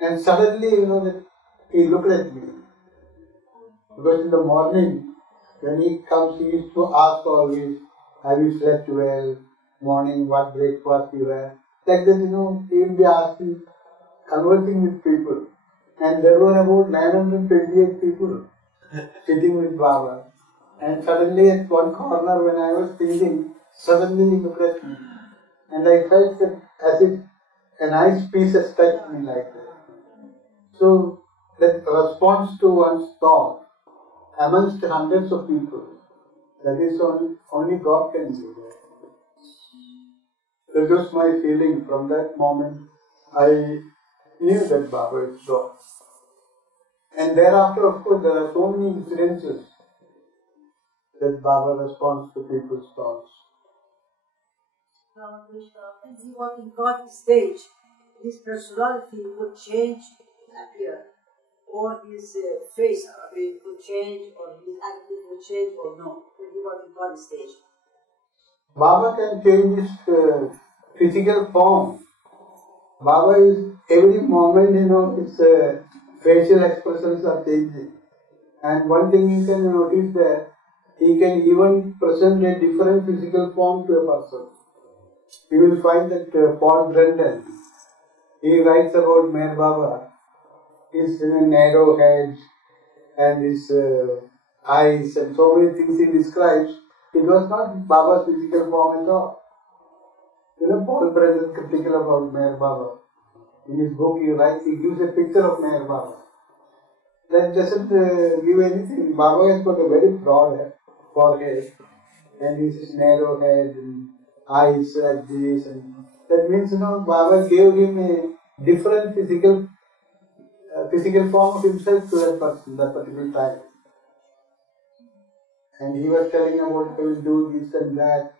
And suddenly, that he looked at me. Because in the morning, when he comes, he used to ask always, have you slept well? Morning, what breakfast you had? Like that, he will be asking, conversing with people. And there were about 928 people sitting with Baba. And suddenly at one corner when I was thinking, suddenly he looked at me. And I felt that as if a nice piece has touched me like that. So that response to one's thought amongst hundreds of people, that is only God can do that. That was my feeling. From that moment, I knew that Baba is God. And thereafter, of course, there are so many incidences that Baba responds to people's thoughts. When he was in God's stage, his personality would change, appear, or his face would change, or his attitude would change, or no, when he was in God's stage. Baba can change his physical form. Baba is, every moment, his facial expressions are changing. And one thing you can notice that he can even present a different physical form to a person. You will find that Paul Brendan, he writes about Meherabad, his narrow head and his eyes and so many things he describes. It was not Baba's physical form at all. Paul Brendan critical about Meherabad. In his book he gives a picture of Meherabad. That doesn't give anything. Baba has got a very broad forehead and his narrow head and eyes like this. And that means, Baba gave him a different physical form of himself to that person, that particular time. And he was telling about he will do this and that.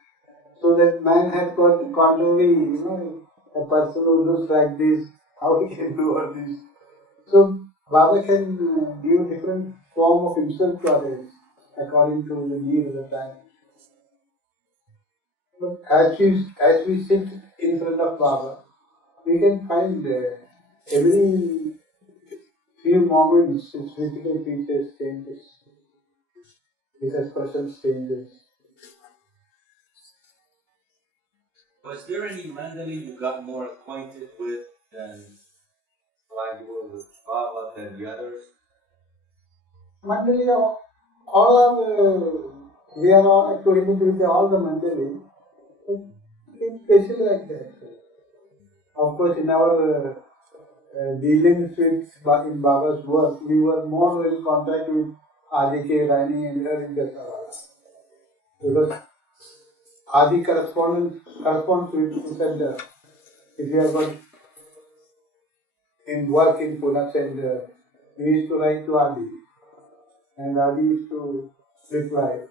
So that man has got contrary, a person who looks like this, how he can do all this. So Baba can give different form of himself to others according to the need of the time. But as we sit in front of Baba, we can find every few moments his physical features changes, his expression changes. Was there any Mandali you got more acquainted with than like you were with Baba than the others? Mandali, all are, we are all acquainted with all the Mandali. It's special like that. Of course, in our dealings with in Baba's work, we were more in contact with Irani and Irani. Because Adi corresponds with the center. If you have got in work in Pune center, we used to write to Adi, and Adi used to reply.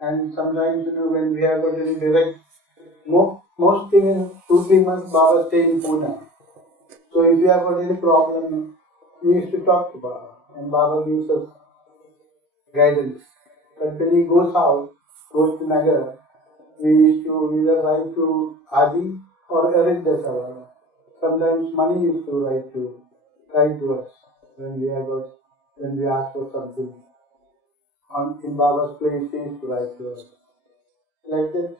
And sometimes, when we have got any direct, most thing in 2-3 months, Baba stay in Pune. So if we have got any problem, we used to talk to Baba, and Baba gives us guidance. But when he goes to Nagar, we used to either write to Adi or arrange the Savana. Sometimes Mani used to write to us when we ask for something. In Baba's place, he used to write to us. Like that,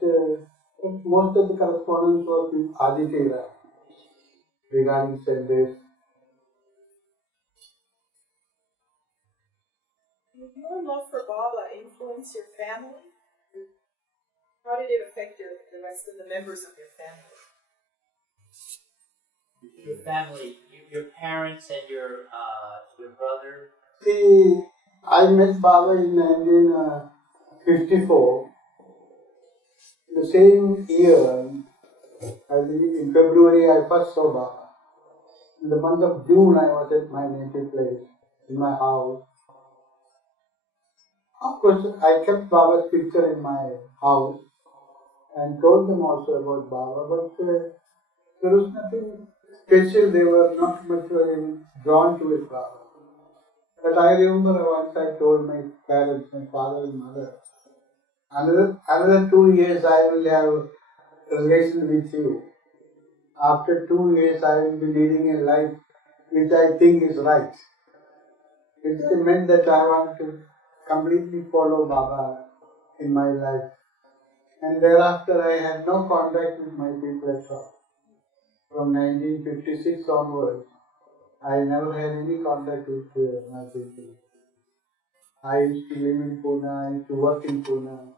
most of the correspondence was with Adi Tera regarding Sundays. Did your love for Baba influence your family? How did it affect the rest of the members of your family? Your family, your parents and your brother. See, I met Baba in 1954. The same year, I believe in February, I first saw Baba. In the month of June, I was at my native place, in my house. Of course, I kept Baba's picture in my house and told them also about Baba, but there was nothing special. They were not much drawn to it, Baba. But I remember once I told my parents, my father and mother, another 2 years I will have a relation with you. After 2 years I will be leading a life which I think is right. It meant that I want to completely follow Baba in my life. And thereafter I had no contact with my people at all. From 1956 onwards, I never had any contact with my people. I used to live in Pune, I used to work in Pune.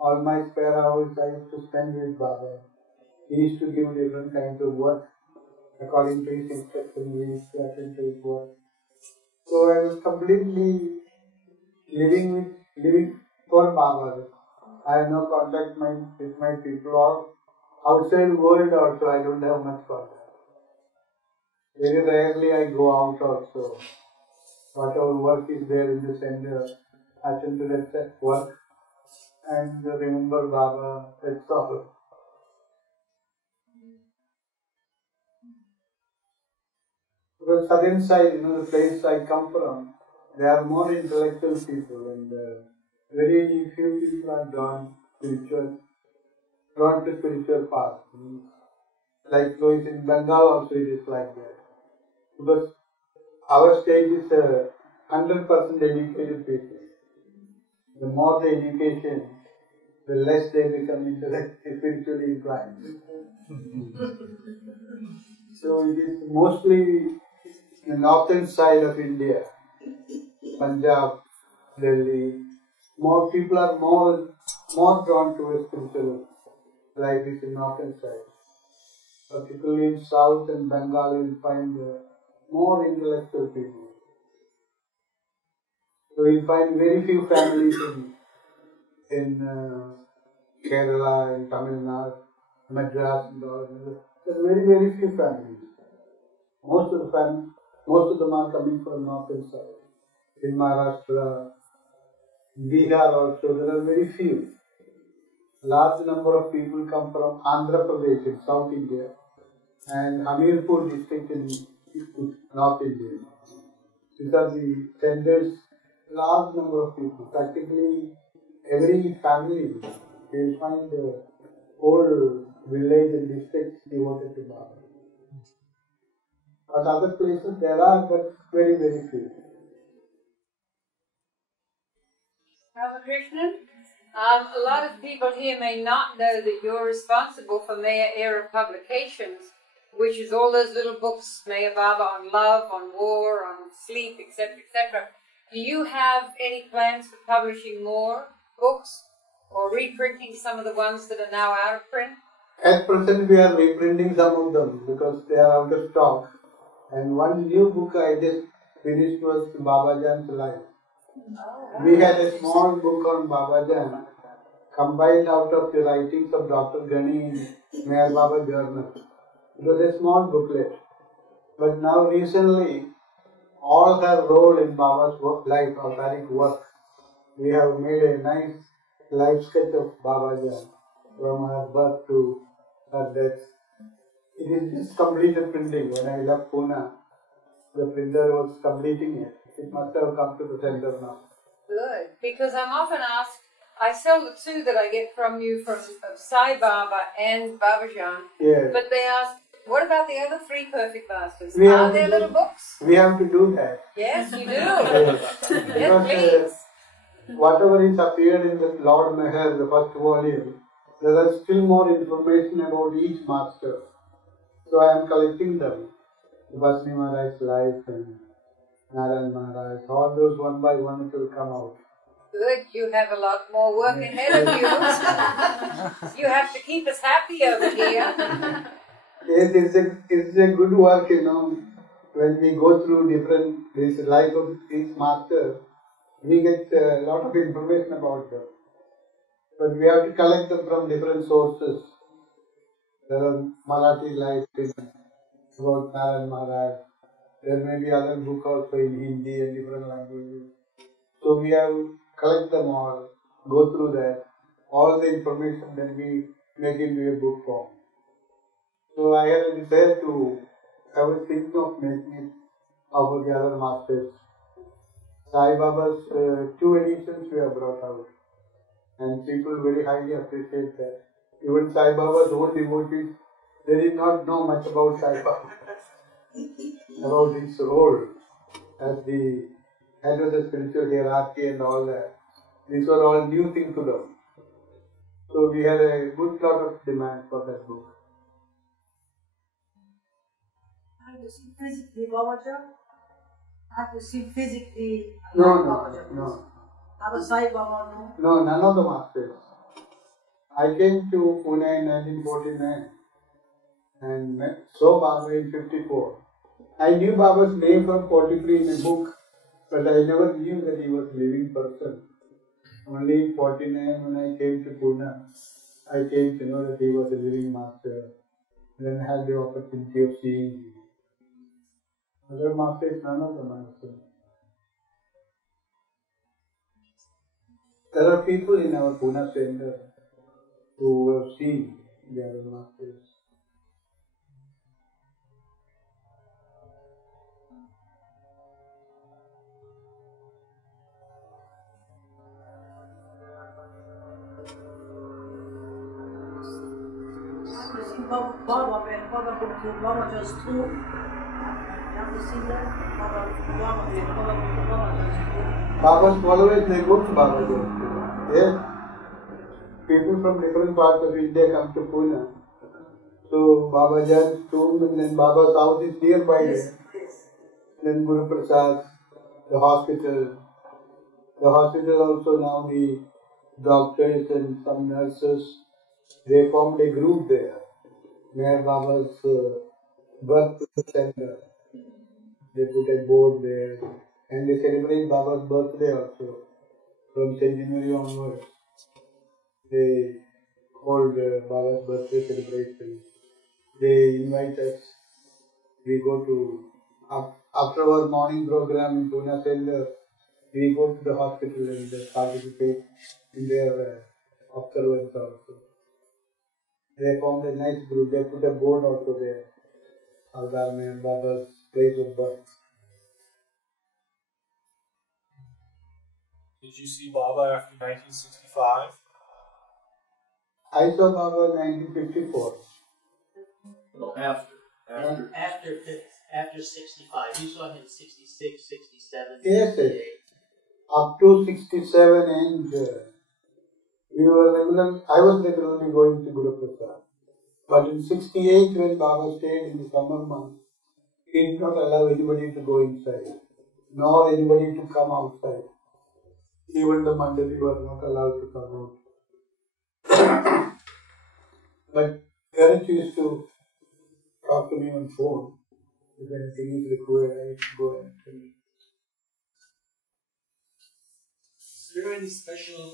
All my spare hours I used to spend with Baba. He used to give different kinds of work. According to his instruction, we used to attend to his work. So I was completely living for Baba. I have no contact with my people or outside world also. I don't have much contact. Very rarely I go out also. Whatever work is there in the center, attend to that work and remember Baba, that's all. Because southern side, the place I come from, there are more intellectual people and very few people are drawn to spiritual path. Like in Bengal also it is like that. Because our state is 100% educated people. The more the education, the less they become spiritually inclined. So it is mostly the northern side of India, Punjab, Delhi. More people are more drawn to a spiritual life is in northern side. Particularly in South and Bengal, you will find more intellectual people. So you find very few families in Kerala, in Tamil Nadu, Madras, and all. There are very, very few families. Most of them are coming from northern side. In Maharashtra, Bihar also, there are very few. Large number of people come from Andhra Pradesh in South India and Hamirpur district in North India. These are the centers, large number of people. Practically every family, you will find whole village and districts devoted to Baba. But other places there are, but very, very few. Ramakrishnan, a lot of people here may not know that you're responsible for Meher Era Publications, which is all those little books, Meher Baba, on love, on war, on sleep, etc., etc. Do you have any plans for publishing more books or reprinting some of the ones that are now out of print? At present we are reprinting some of them because they are out of stock. And one new book I just finished was Babajan's Life. We had a small book on Babajan compiled out of the writings of Dr. Ghani in Meherabad Journal. It was a small booklet. But now recently, all her role in Baba's life, authentic work, we have made a nice life sketch of Babajan from her birth to her death. It is just completed printing. When I left Pune, the printer was completing it. It must have come to the center now. Good, because I'm often asked, I sell the two that I get from you from Sai Baba and Babajan, Yes. but they ask, what about the other three perfect masters? We Are have there to little books? We have to do that. Yes, you do. Yes. Yes, please. Whatever is appeared in the Lord Meher, the first volume, there is still more information about each master. So I am collecting them. Basmi Maharaj's life and Narayan Maharaj, all those one by one it will come out. Good, you have a lot more work ahead of you. You have to keep us happy over here. Yes, it's a good work, When we go through this life of each master, we get a lot of information about them. But we have to collect them from different sources. There are Marathi life about Narayan Maharaj. There may be other books also in Hindi and different languages. So we have to collect them all, go through that, all the information, then we make it into a book form. So I had a desire I was thinking of making it over the other masters. Sai Baba's 2 editions we have brought out, and people very highly appreciate that. Even Sai Baba's own devotees, they did not know much about Sai Baba, about his role as the head of the spiritual hierarchy and all that. These were all new things to them. So we had a good lot of demand for that book. Have you seen physically Babajan? Have you seen physically No. Baba Sai Baba, no? No, none of the masters. I came to Pune in 1949 and saw Baba in 54. I knew Baba's name from 43 in a book, but I never knew that he was a living person. Only in 49 when I came to Pune, I came to know that he was a living master. Then I had the opportunity of seeing him. Other masters, none of them I have seen. There are people in our Pune center who have seen the other masters. Have you seen Baba when Baba go to Babajan's tomb? Have you seen that? Baba when Baba go to Babajan's tomb? Baba's followers, they go to Baba's. Yes. People from different parts of India come to Pune. So Babajan's tomb and then Baba's house is nearby there. Then Guru Prasad, the hospital. The hospital also now the doctors and some nurses, they formed a group there. Near Baba's birth center. They put a board there and they celebrate Baba's birthday also. From January onwards, they hold Baba's birthday celebration. They invite us. We go to, after our morning program in Pune Center, we go to the hospital and participate in their observance also. They formed a nice group. They put a board also there. Aldar and Baba's place of birth. Did you see Baba after 1965? I saw Baba in 1954. No, after. After 65. You saw him 66, 67, Yes, 68. Up to 67 and I was regularly going to Guru Prasad. But in 68 when Baba stayed in the summer months, he did not allow anybody to go inside, nor anybody to come outside. Even the Mandali were not allowed to come out. But parents used to talk to me on phone. If anything is required, I used to go and tell you. Is there any special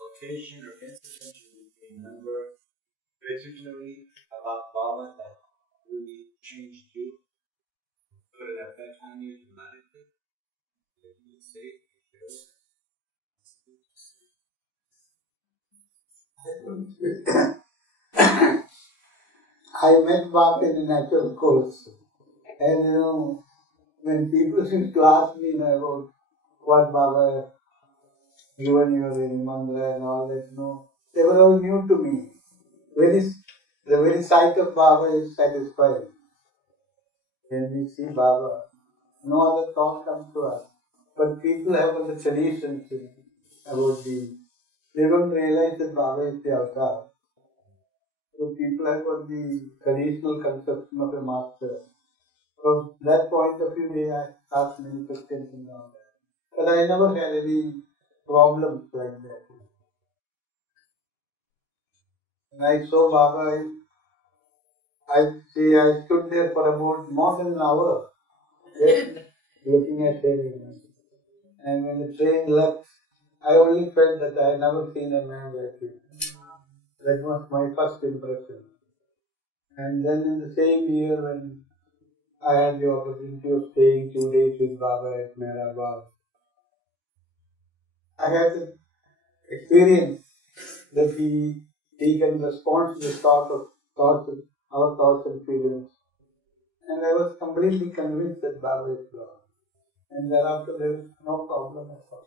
occasion or incident you remember particularly about Baba that really changed you? Put an effect on you dramatically? That you would say? I met Baba in a natural course. And when people used to ask me about what Baba given you in Mandra and all that, they were all new to me. The very sight of Baba is satisfying. When we see Baba, no other thought comes to us. But people have all the traditions about they don't realize that Baba is the avatar. So people have got the traditional conception of a master. From that point of view, they ask many questions and all that. But I never had any problems like that. When I saw Baba, I stood there for about more than an hour, just looking at him. And when the train left, I only felt that I had never seen a man like him. That was my first impression. And then in the same year when I had the opportunity of staying 2 days with Baba at Meherabad, I had the experience that he can respond to the our thoughts and feelings. And I was completely convinced that Baba is God. And thereafter there was no problem at all.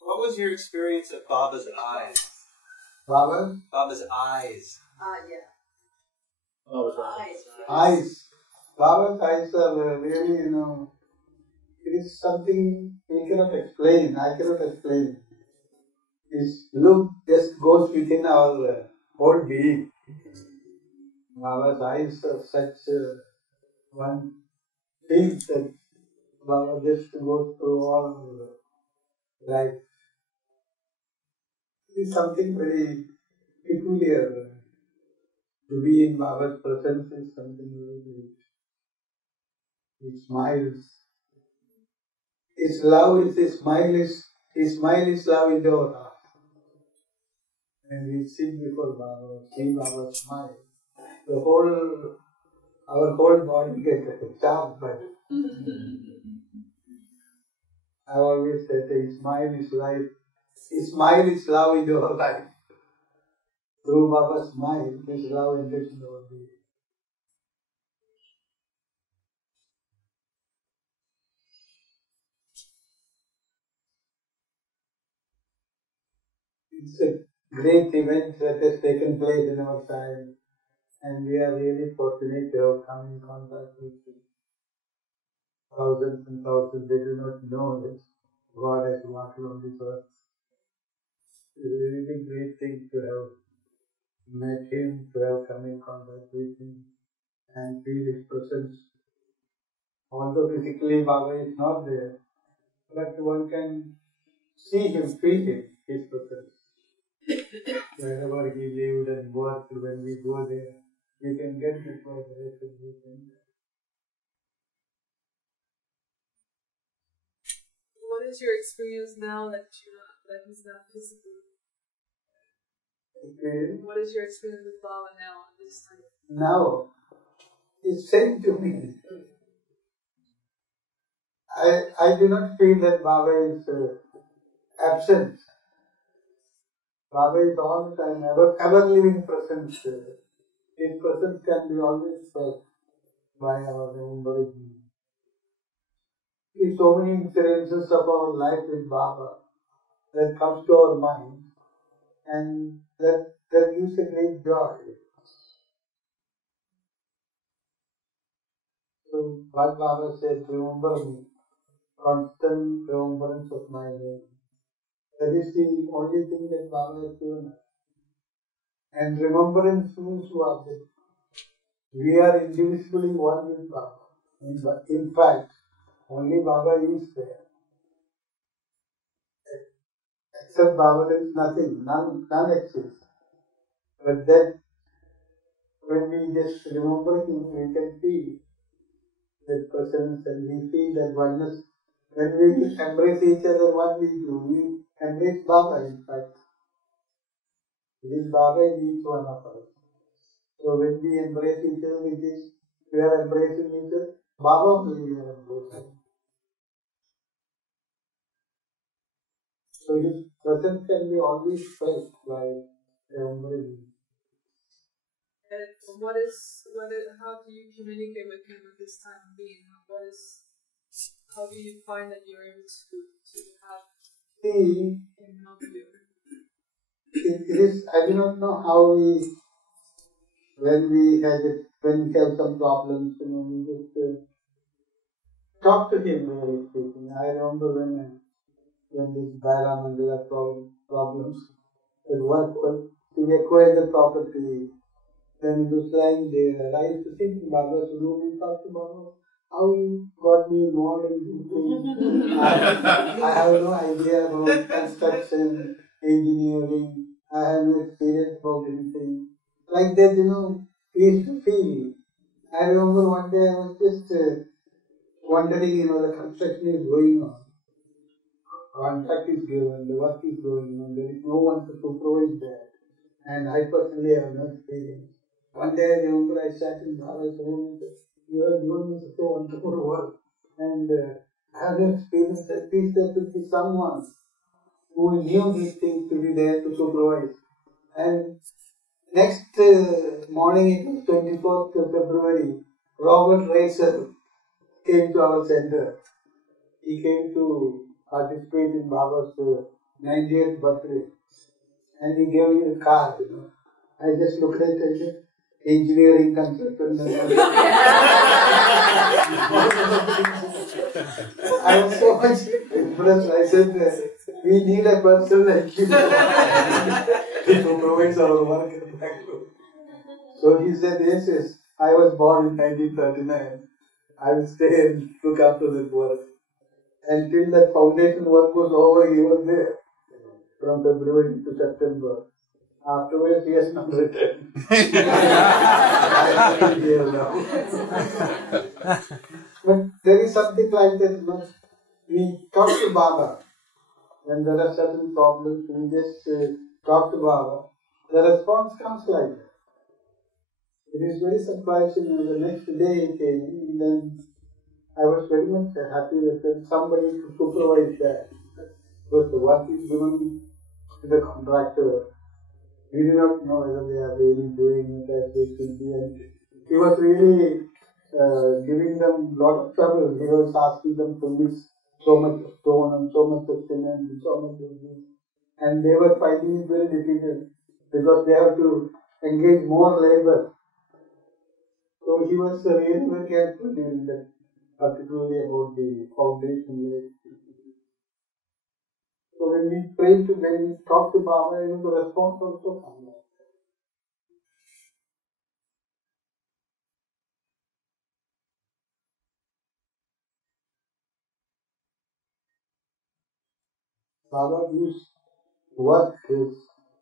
What was your experience of Baba's eyes? Baba's eyes. Yeah. Eyes. Baba's eyes are really, it is something we cannot explain. I cannot explain. His look just goes within our whole being. Baba's eyes are such one thing that Baba just goes through all life. It is something very peculiar. To be in Baba's presence is something very great. He smiles. His smile is love in our heart. And we sit before Baba, see Baba smile. Our whole body gets charged by it. I always said his smile is life. His smile is love in our life. Through Baba's smile, his love enters in our being. It's a great event that has taken place in our time, and we are really fortunate to have come in contact with thousands and thousands. They do not know that God has walked on this earth. It's a really great thing to have met Him, to have come in contact with Him, and feel His presence. Although physically Baba is not there, but one can see Him, feel Him, His presence. Wherever He lived and worked, when we go there, we can get this vibration with Him. What is your experience now that He's not visible? Okay. What is your experience with Baba now at this time? Now, He's saying to me, I do not feel that Baba is absent. Baba is all the time, ever living present. His presence can be always felt by our own being. see so many incidences of our life with Baba that comes to our mind, and that gives a great joy. So what Baba said, remember me, constant remembrance of my name. That is the only thing that Baba has given us. And remembrance means what? We are indivisibly one with Baba. In fact, only Baba is there. Except Baba there is nothing, none exists. But then, when we just remember Him, we can feel that presence and we feel that oneness. When we embrace each other, what we do? We embrace Baba, in fact. It is Baba in each one of us. So when we embrace each other, we are embracing each other. Baba only we are embracing. So His presence can be always felt by remembering Him. And how do you communicate with Him at this time of being? How do you find that you're able to have Him help you? It is, I do not know how when we have some problems, we just talk to Him, really speaking. I remember when this Bharamandala problems at work, we acquired the property, then it was lying there. I used to think in Baba's room and talk to Baba, how you got me involved in this thing. I have no idea about construction, engineering, I have no experience about anything. Like that, we used to feel. I remember one day I was just wondering, the construction is going on. Contract is given, the work is going on, there is no one to supervise that. And I personally have no experience. One day I remember I sat in Baba's room and said, you have given me such a wonderful work. And I have no experience. At least there should be someone who knew these things to be there to supervise. And next morning, it was 24th of February, Robert Racer came to our center. He came to participate in Baba's 90th birthday. And he gave me a car, I just looked at it, engineering consultant. I was so much impressed. I said, we need a person like you to supervise our work in Bangalore. So he said, yes, I was born in 1939. I will stay and look after that work. Until that foundation work was over, he was there. From February to September. Afterwards, he has not returned. I am here now. But there is something like that. We talk to Baba. When there are certain problems, we just talk to Baba. The response comes like that. It is very surprising. The next day he came, and then I was very much happy that there is somebody to supervise that. Because the work is given to the contractor. We do not know whether they are really doing it as they should be. And he was really giving them a lot of trouble. He was asking them to mix so much of stone and so much of cement and so much of this. And they were finding it very difficult because they have to engage more labor. So he was really very careful during that, particularly about the foundation labor. So when we talk to Baba, the response also comes. Baba gives work, his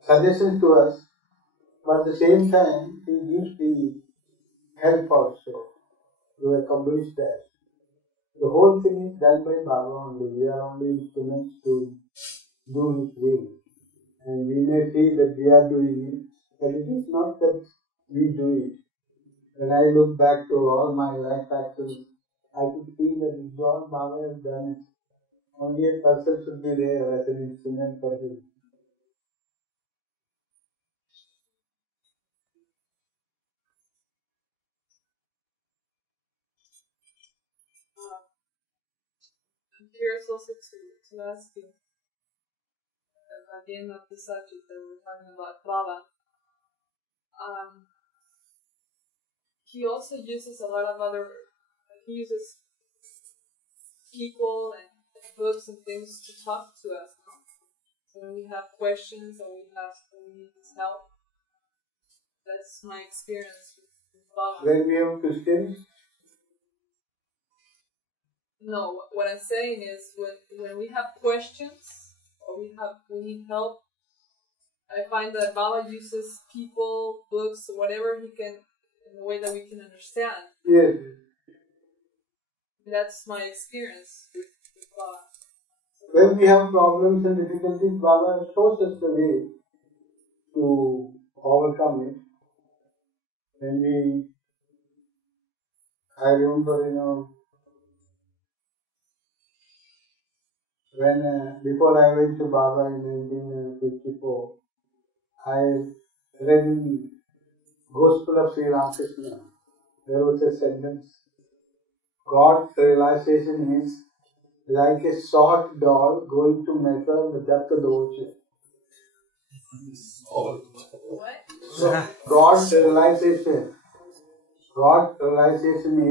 suggestions to us, but at the same time, he gives the help also to accomplish that. The whole thing is done by Baba only. We are only instruments to do His will. And we may feel that we are doing it, but it is not that we do it. When I look back to all my life actions, I could feel that this is all Baba has done it. Only a person should be there as an instrument for Him. curious also to ask you, at the end of the subject that we're talking about, Baba, he also uses a lot of other, he uses people and books and things to talk to us. So when we have questions or we need his help, that's my experience with Baba. When we have Christians? No, what I'm saying is when we have questions or we need help, I find that Baba uses people, books, whatever he can in a way that we can understand. Yes. That's my experience with Baba. When we have problems and difficulties, Baba shows us the way to overcome it. I remember, when before I went to Baba in 1954, I read in Gospel of Sri Ramakrishnan. There was a sentence: God's realization is like a short doll going to measure the depth of the ocean. What? So God's realization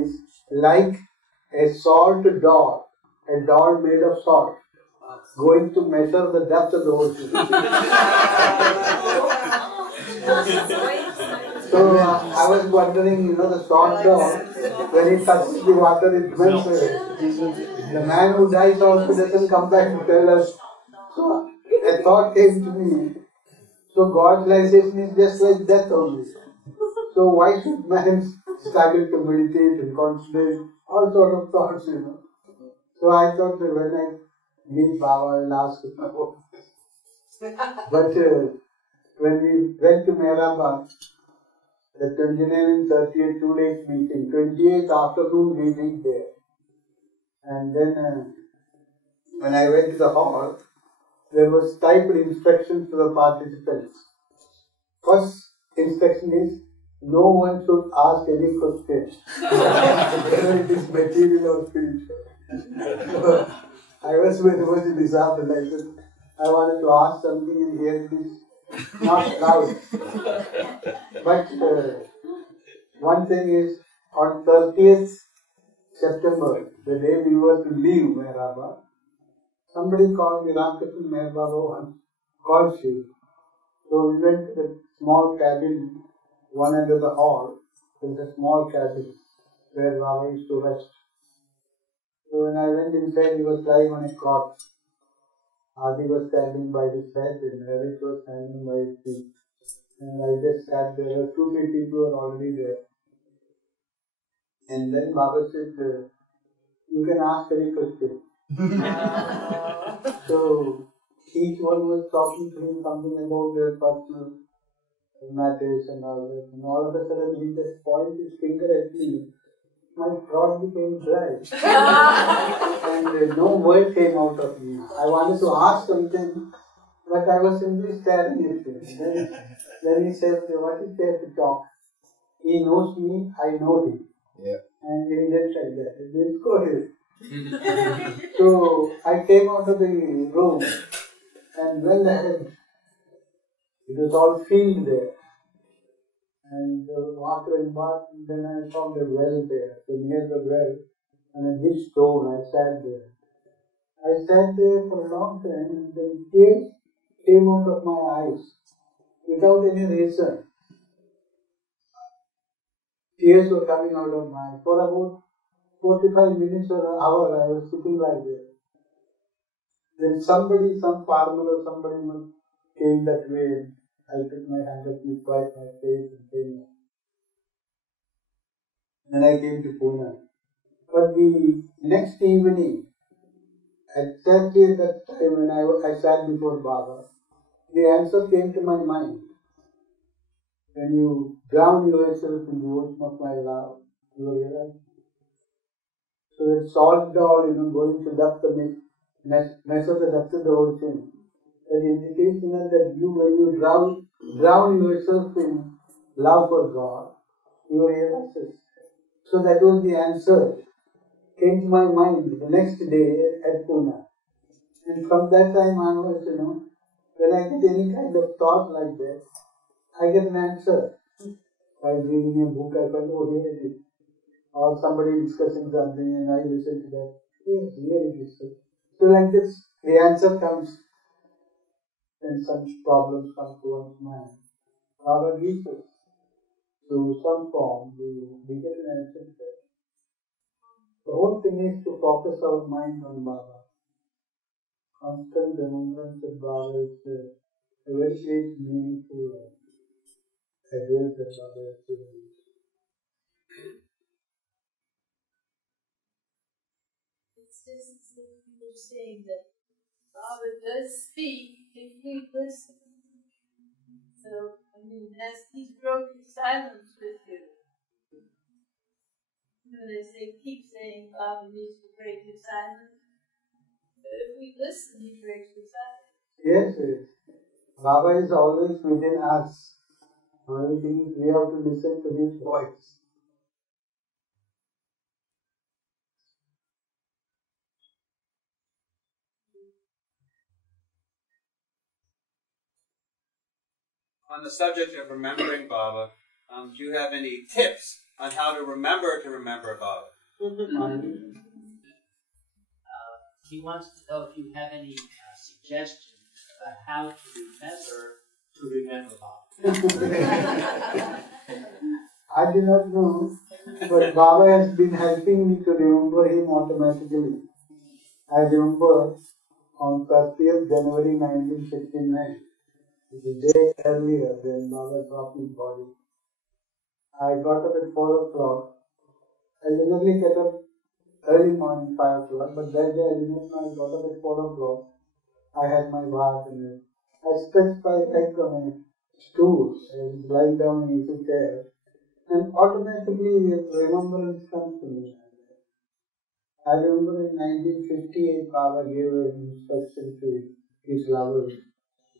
is like a salt doll, a doll made of salt, going to measure the depth of the ocean. So I was wondering, the salt doll, when it touches the water, it melts away. The man who dies also doesn't come back to tell us. So a thought came to me. So God's realization is just like death only. So why should man struggle to meditate and concentrate? All sort of thoughts, So I thought that when I meet Baba, I'll ask him about this. But when we went to Meherabad, the 29th and 30th 2 days meeting, 28th afternoon we reached there. And then when I went to the hall, there was typed instructions to the participants. First instruction is, no one should ask any question, whether it is material or spiritual. So I was very much disheartened. I said, I wanted to ask something and here it is not loud. But one thing is, on 30th September, the day we were to leave Meherabad, somebody called me, Ramakrishnan Meherabad once, called you. So we went to the small cabin, one end of the hall. There was a small cabin where Baba used to rest. So when I went inside, he was lying on a cot. Adi was standing by his head and Eric was standing by his feet. And I just sat there. There were 2-3 people who were already there. And then Baba said, you can ask any question. So each one was talking to him something about their personal matters and all that. And all of a sudden he just pointed his finger at me. My throat became dry. And no word came out of me. I wanted to ask something, but I was simply staring at him. Then he said, what is there to talk? He knows me, I know him. Yeah. And he just like that. It didn't go ahead. So I came out of the room and went ahead. It was all field there. And there was water and bath, and then I found a well there. So near the well, and a big stone, I sat there. I sat there for a long time, and then tears came out of my eyes without any reason. Tears were coming out of my eyes. For about 45 minutes or an hour, I was sitting like that. Then some farmer or somebody came that way. I took my handkerchief, wiped my face and came out. Then I came to Pune. But the next evening, exactly at that time when I sat before Baba, the answer came to my mind. When you drown yourself in the ocean of my love, you realize. So that salt doll, going to depth the measure the depth of the ocean. That indicates that when you drown yourself in love for God, you realize it. So that was the answer came to my mind the next day at Pune. And from that time onwards, when I get any kind of thought like that, I get an answer. By reading a book, I find, oh, here it is. Or somebody discussing something and I listen to that. Yes, here it is. So like this, the answer comes when some problems come to one's mind. Baba gives us through some form, we get an answer to that. The whole thing is to focus our mind on Baba. Constant remembrance of Baba is a very great meaningful advice that Baba has given. It's just as if you were saying that Baba does speak if we listen. So, as he's broken silence with you, they say, keep saying Baba needs to break his silence. But if we listen, he breaks the silence. Yes, yes. Baba is always within us. Only thing is we have to listen to his voice. On the subject of remembering Baba, do you have any tips on how to remember Baba? He wants to know if you have any suggestions about how to remember Baba. I do not know, but Baba has been helping me to remember him automatically. I remember on 30th January 1959, the day earlier when Baba dropped his body. I got up at 4 o'clock. I generally get up early morning, 5 o'clock, but that day I did not know. I got up at 4 o'clock. I had my bath and I stretched my leg on a stool. I was lying down in a chair. And automatically remembrance comes to me. I remember in 1958 Baba gave an instruction to his lovers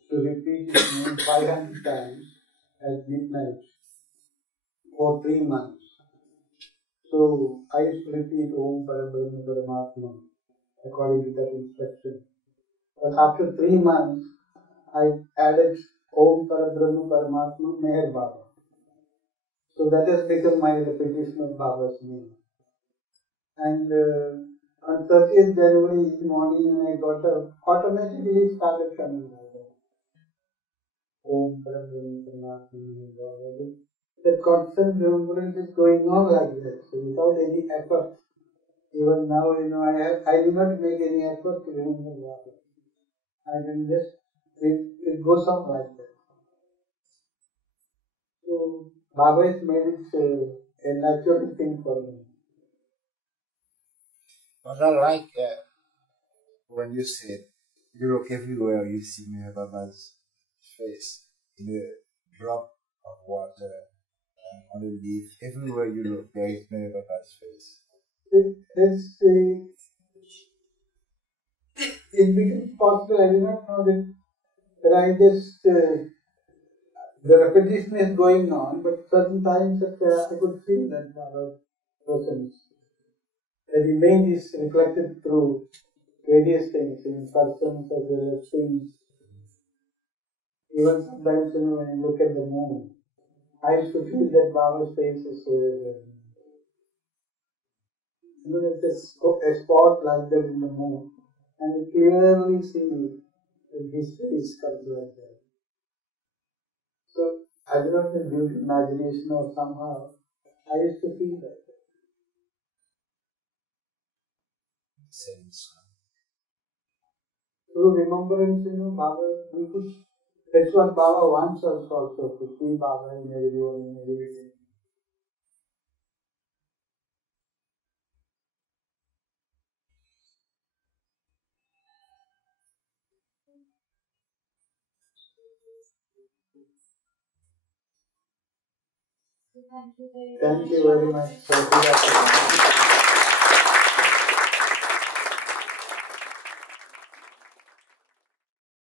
to repeat his name 500 times at midnight for 3 months. So I used to repeat Om Parabrahma Paramatma according to that instruction. But after 3 months, I added Om Parabrahma Paramatma Meherabad. So that has become my repetition of Baba's name. And on 30th January morning when I got up, automatically started coming over. Om Parabrahma Paramatma Meherabad. The constant remembrance is going on like that, so without any effort. Even now, I do not make any effort to remember Baba. I can just, it goes on like that. So, Baba has made it a natural thing for me. But I like when you said, you look everywhere, you see Meherabad's face in a drop of water on a leaf. Everywhere you look, there is Meherabad's face. It becomes possible. I do not know that I just, the repetition is going on, but certain times that I could feel that Baba's presence. The image is reflected through various things, in persons as well as things. Even sometimes, when you look at the moon, I used to feel that Baba's face is there's a spot like that in the moon, and you clearly see that his face comes like that. So, I don't know if it's due to imagination or somehow, I used to feel that. Through remembrance, Baba, that's what Baba wants us also, to see Baba in everyone, in everything. Thank you very much.